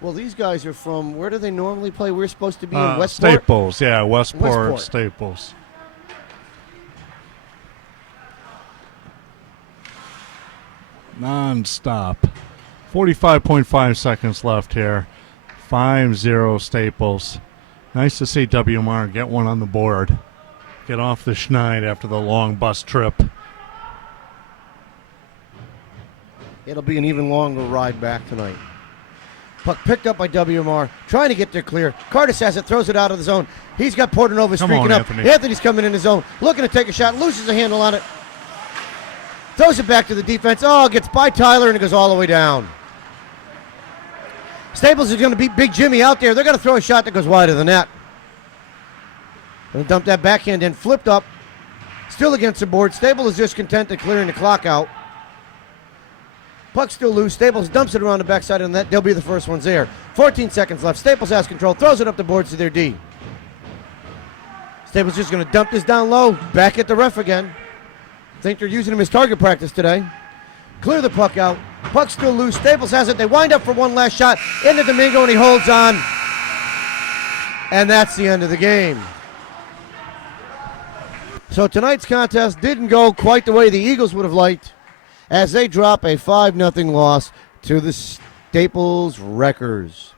Well, these guys are from, where do they normally play? We're supposed to be in Westport? Staples, yeah, Westport. Staples. Non-stop. 45.5 seconds left here. 5-0 Staples. Nice to see WMR get one on the board. Get off the schneid after the long bus trip. It'll be an even longer ride back tonight. Puck picked up by WMR, trying to get there clear. Curtis has it, throws it out of the zone. He's got Porternova streaking up. Anthony's coming in the zone, looking to take a shot, loses a handle on it. Throws it back to the defense. Oh, gets by Tyler, and it goes all the way down. Staples is going to beat Big Jimmy out there. They're going to throw a shot that goes wide of the net. Going to dump that backhand in, flipped up. Still against the board. Staples is just content to clearing the clock out. Puck's still loose. Staples dumps it around the backside of the net. They'll be the first ones there. 14 seconds left. Staples has control. Throws it up the boards to their D. Staples just going to dump this down low. Back at the ref again. Think they're using him as target practice today. Clear the puck out. Puck's still loose. Staples has it. They wind up for one last shot into Domingo, and he holds on. And that's the end of the game. So tonight's contest didn't go quite the way the Eagles would have liked as they drop a 5-0 loss to the Staples Wreckers.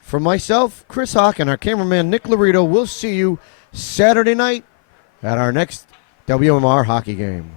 For myself, Chris Hawk, and our cameraman Nick Laredo, we'll see you Saturday night at our next WMR hockey game.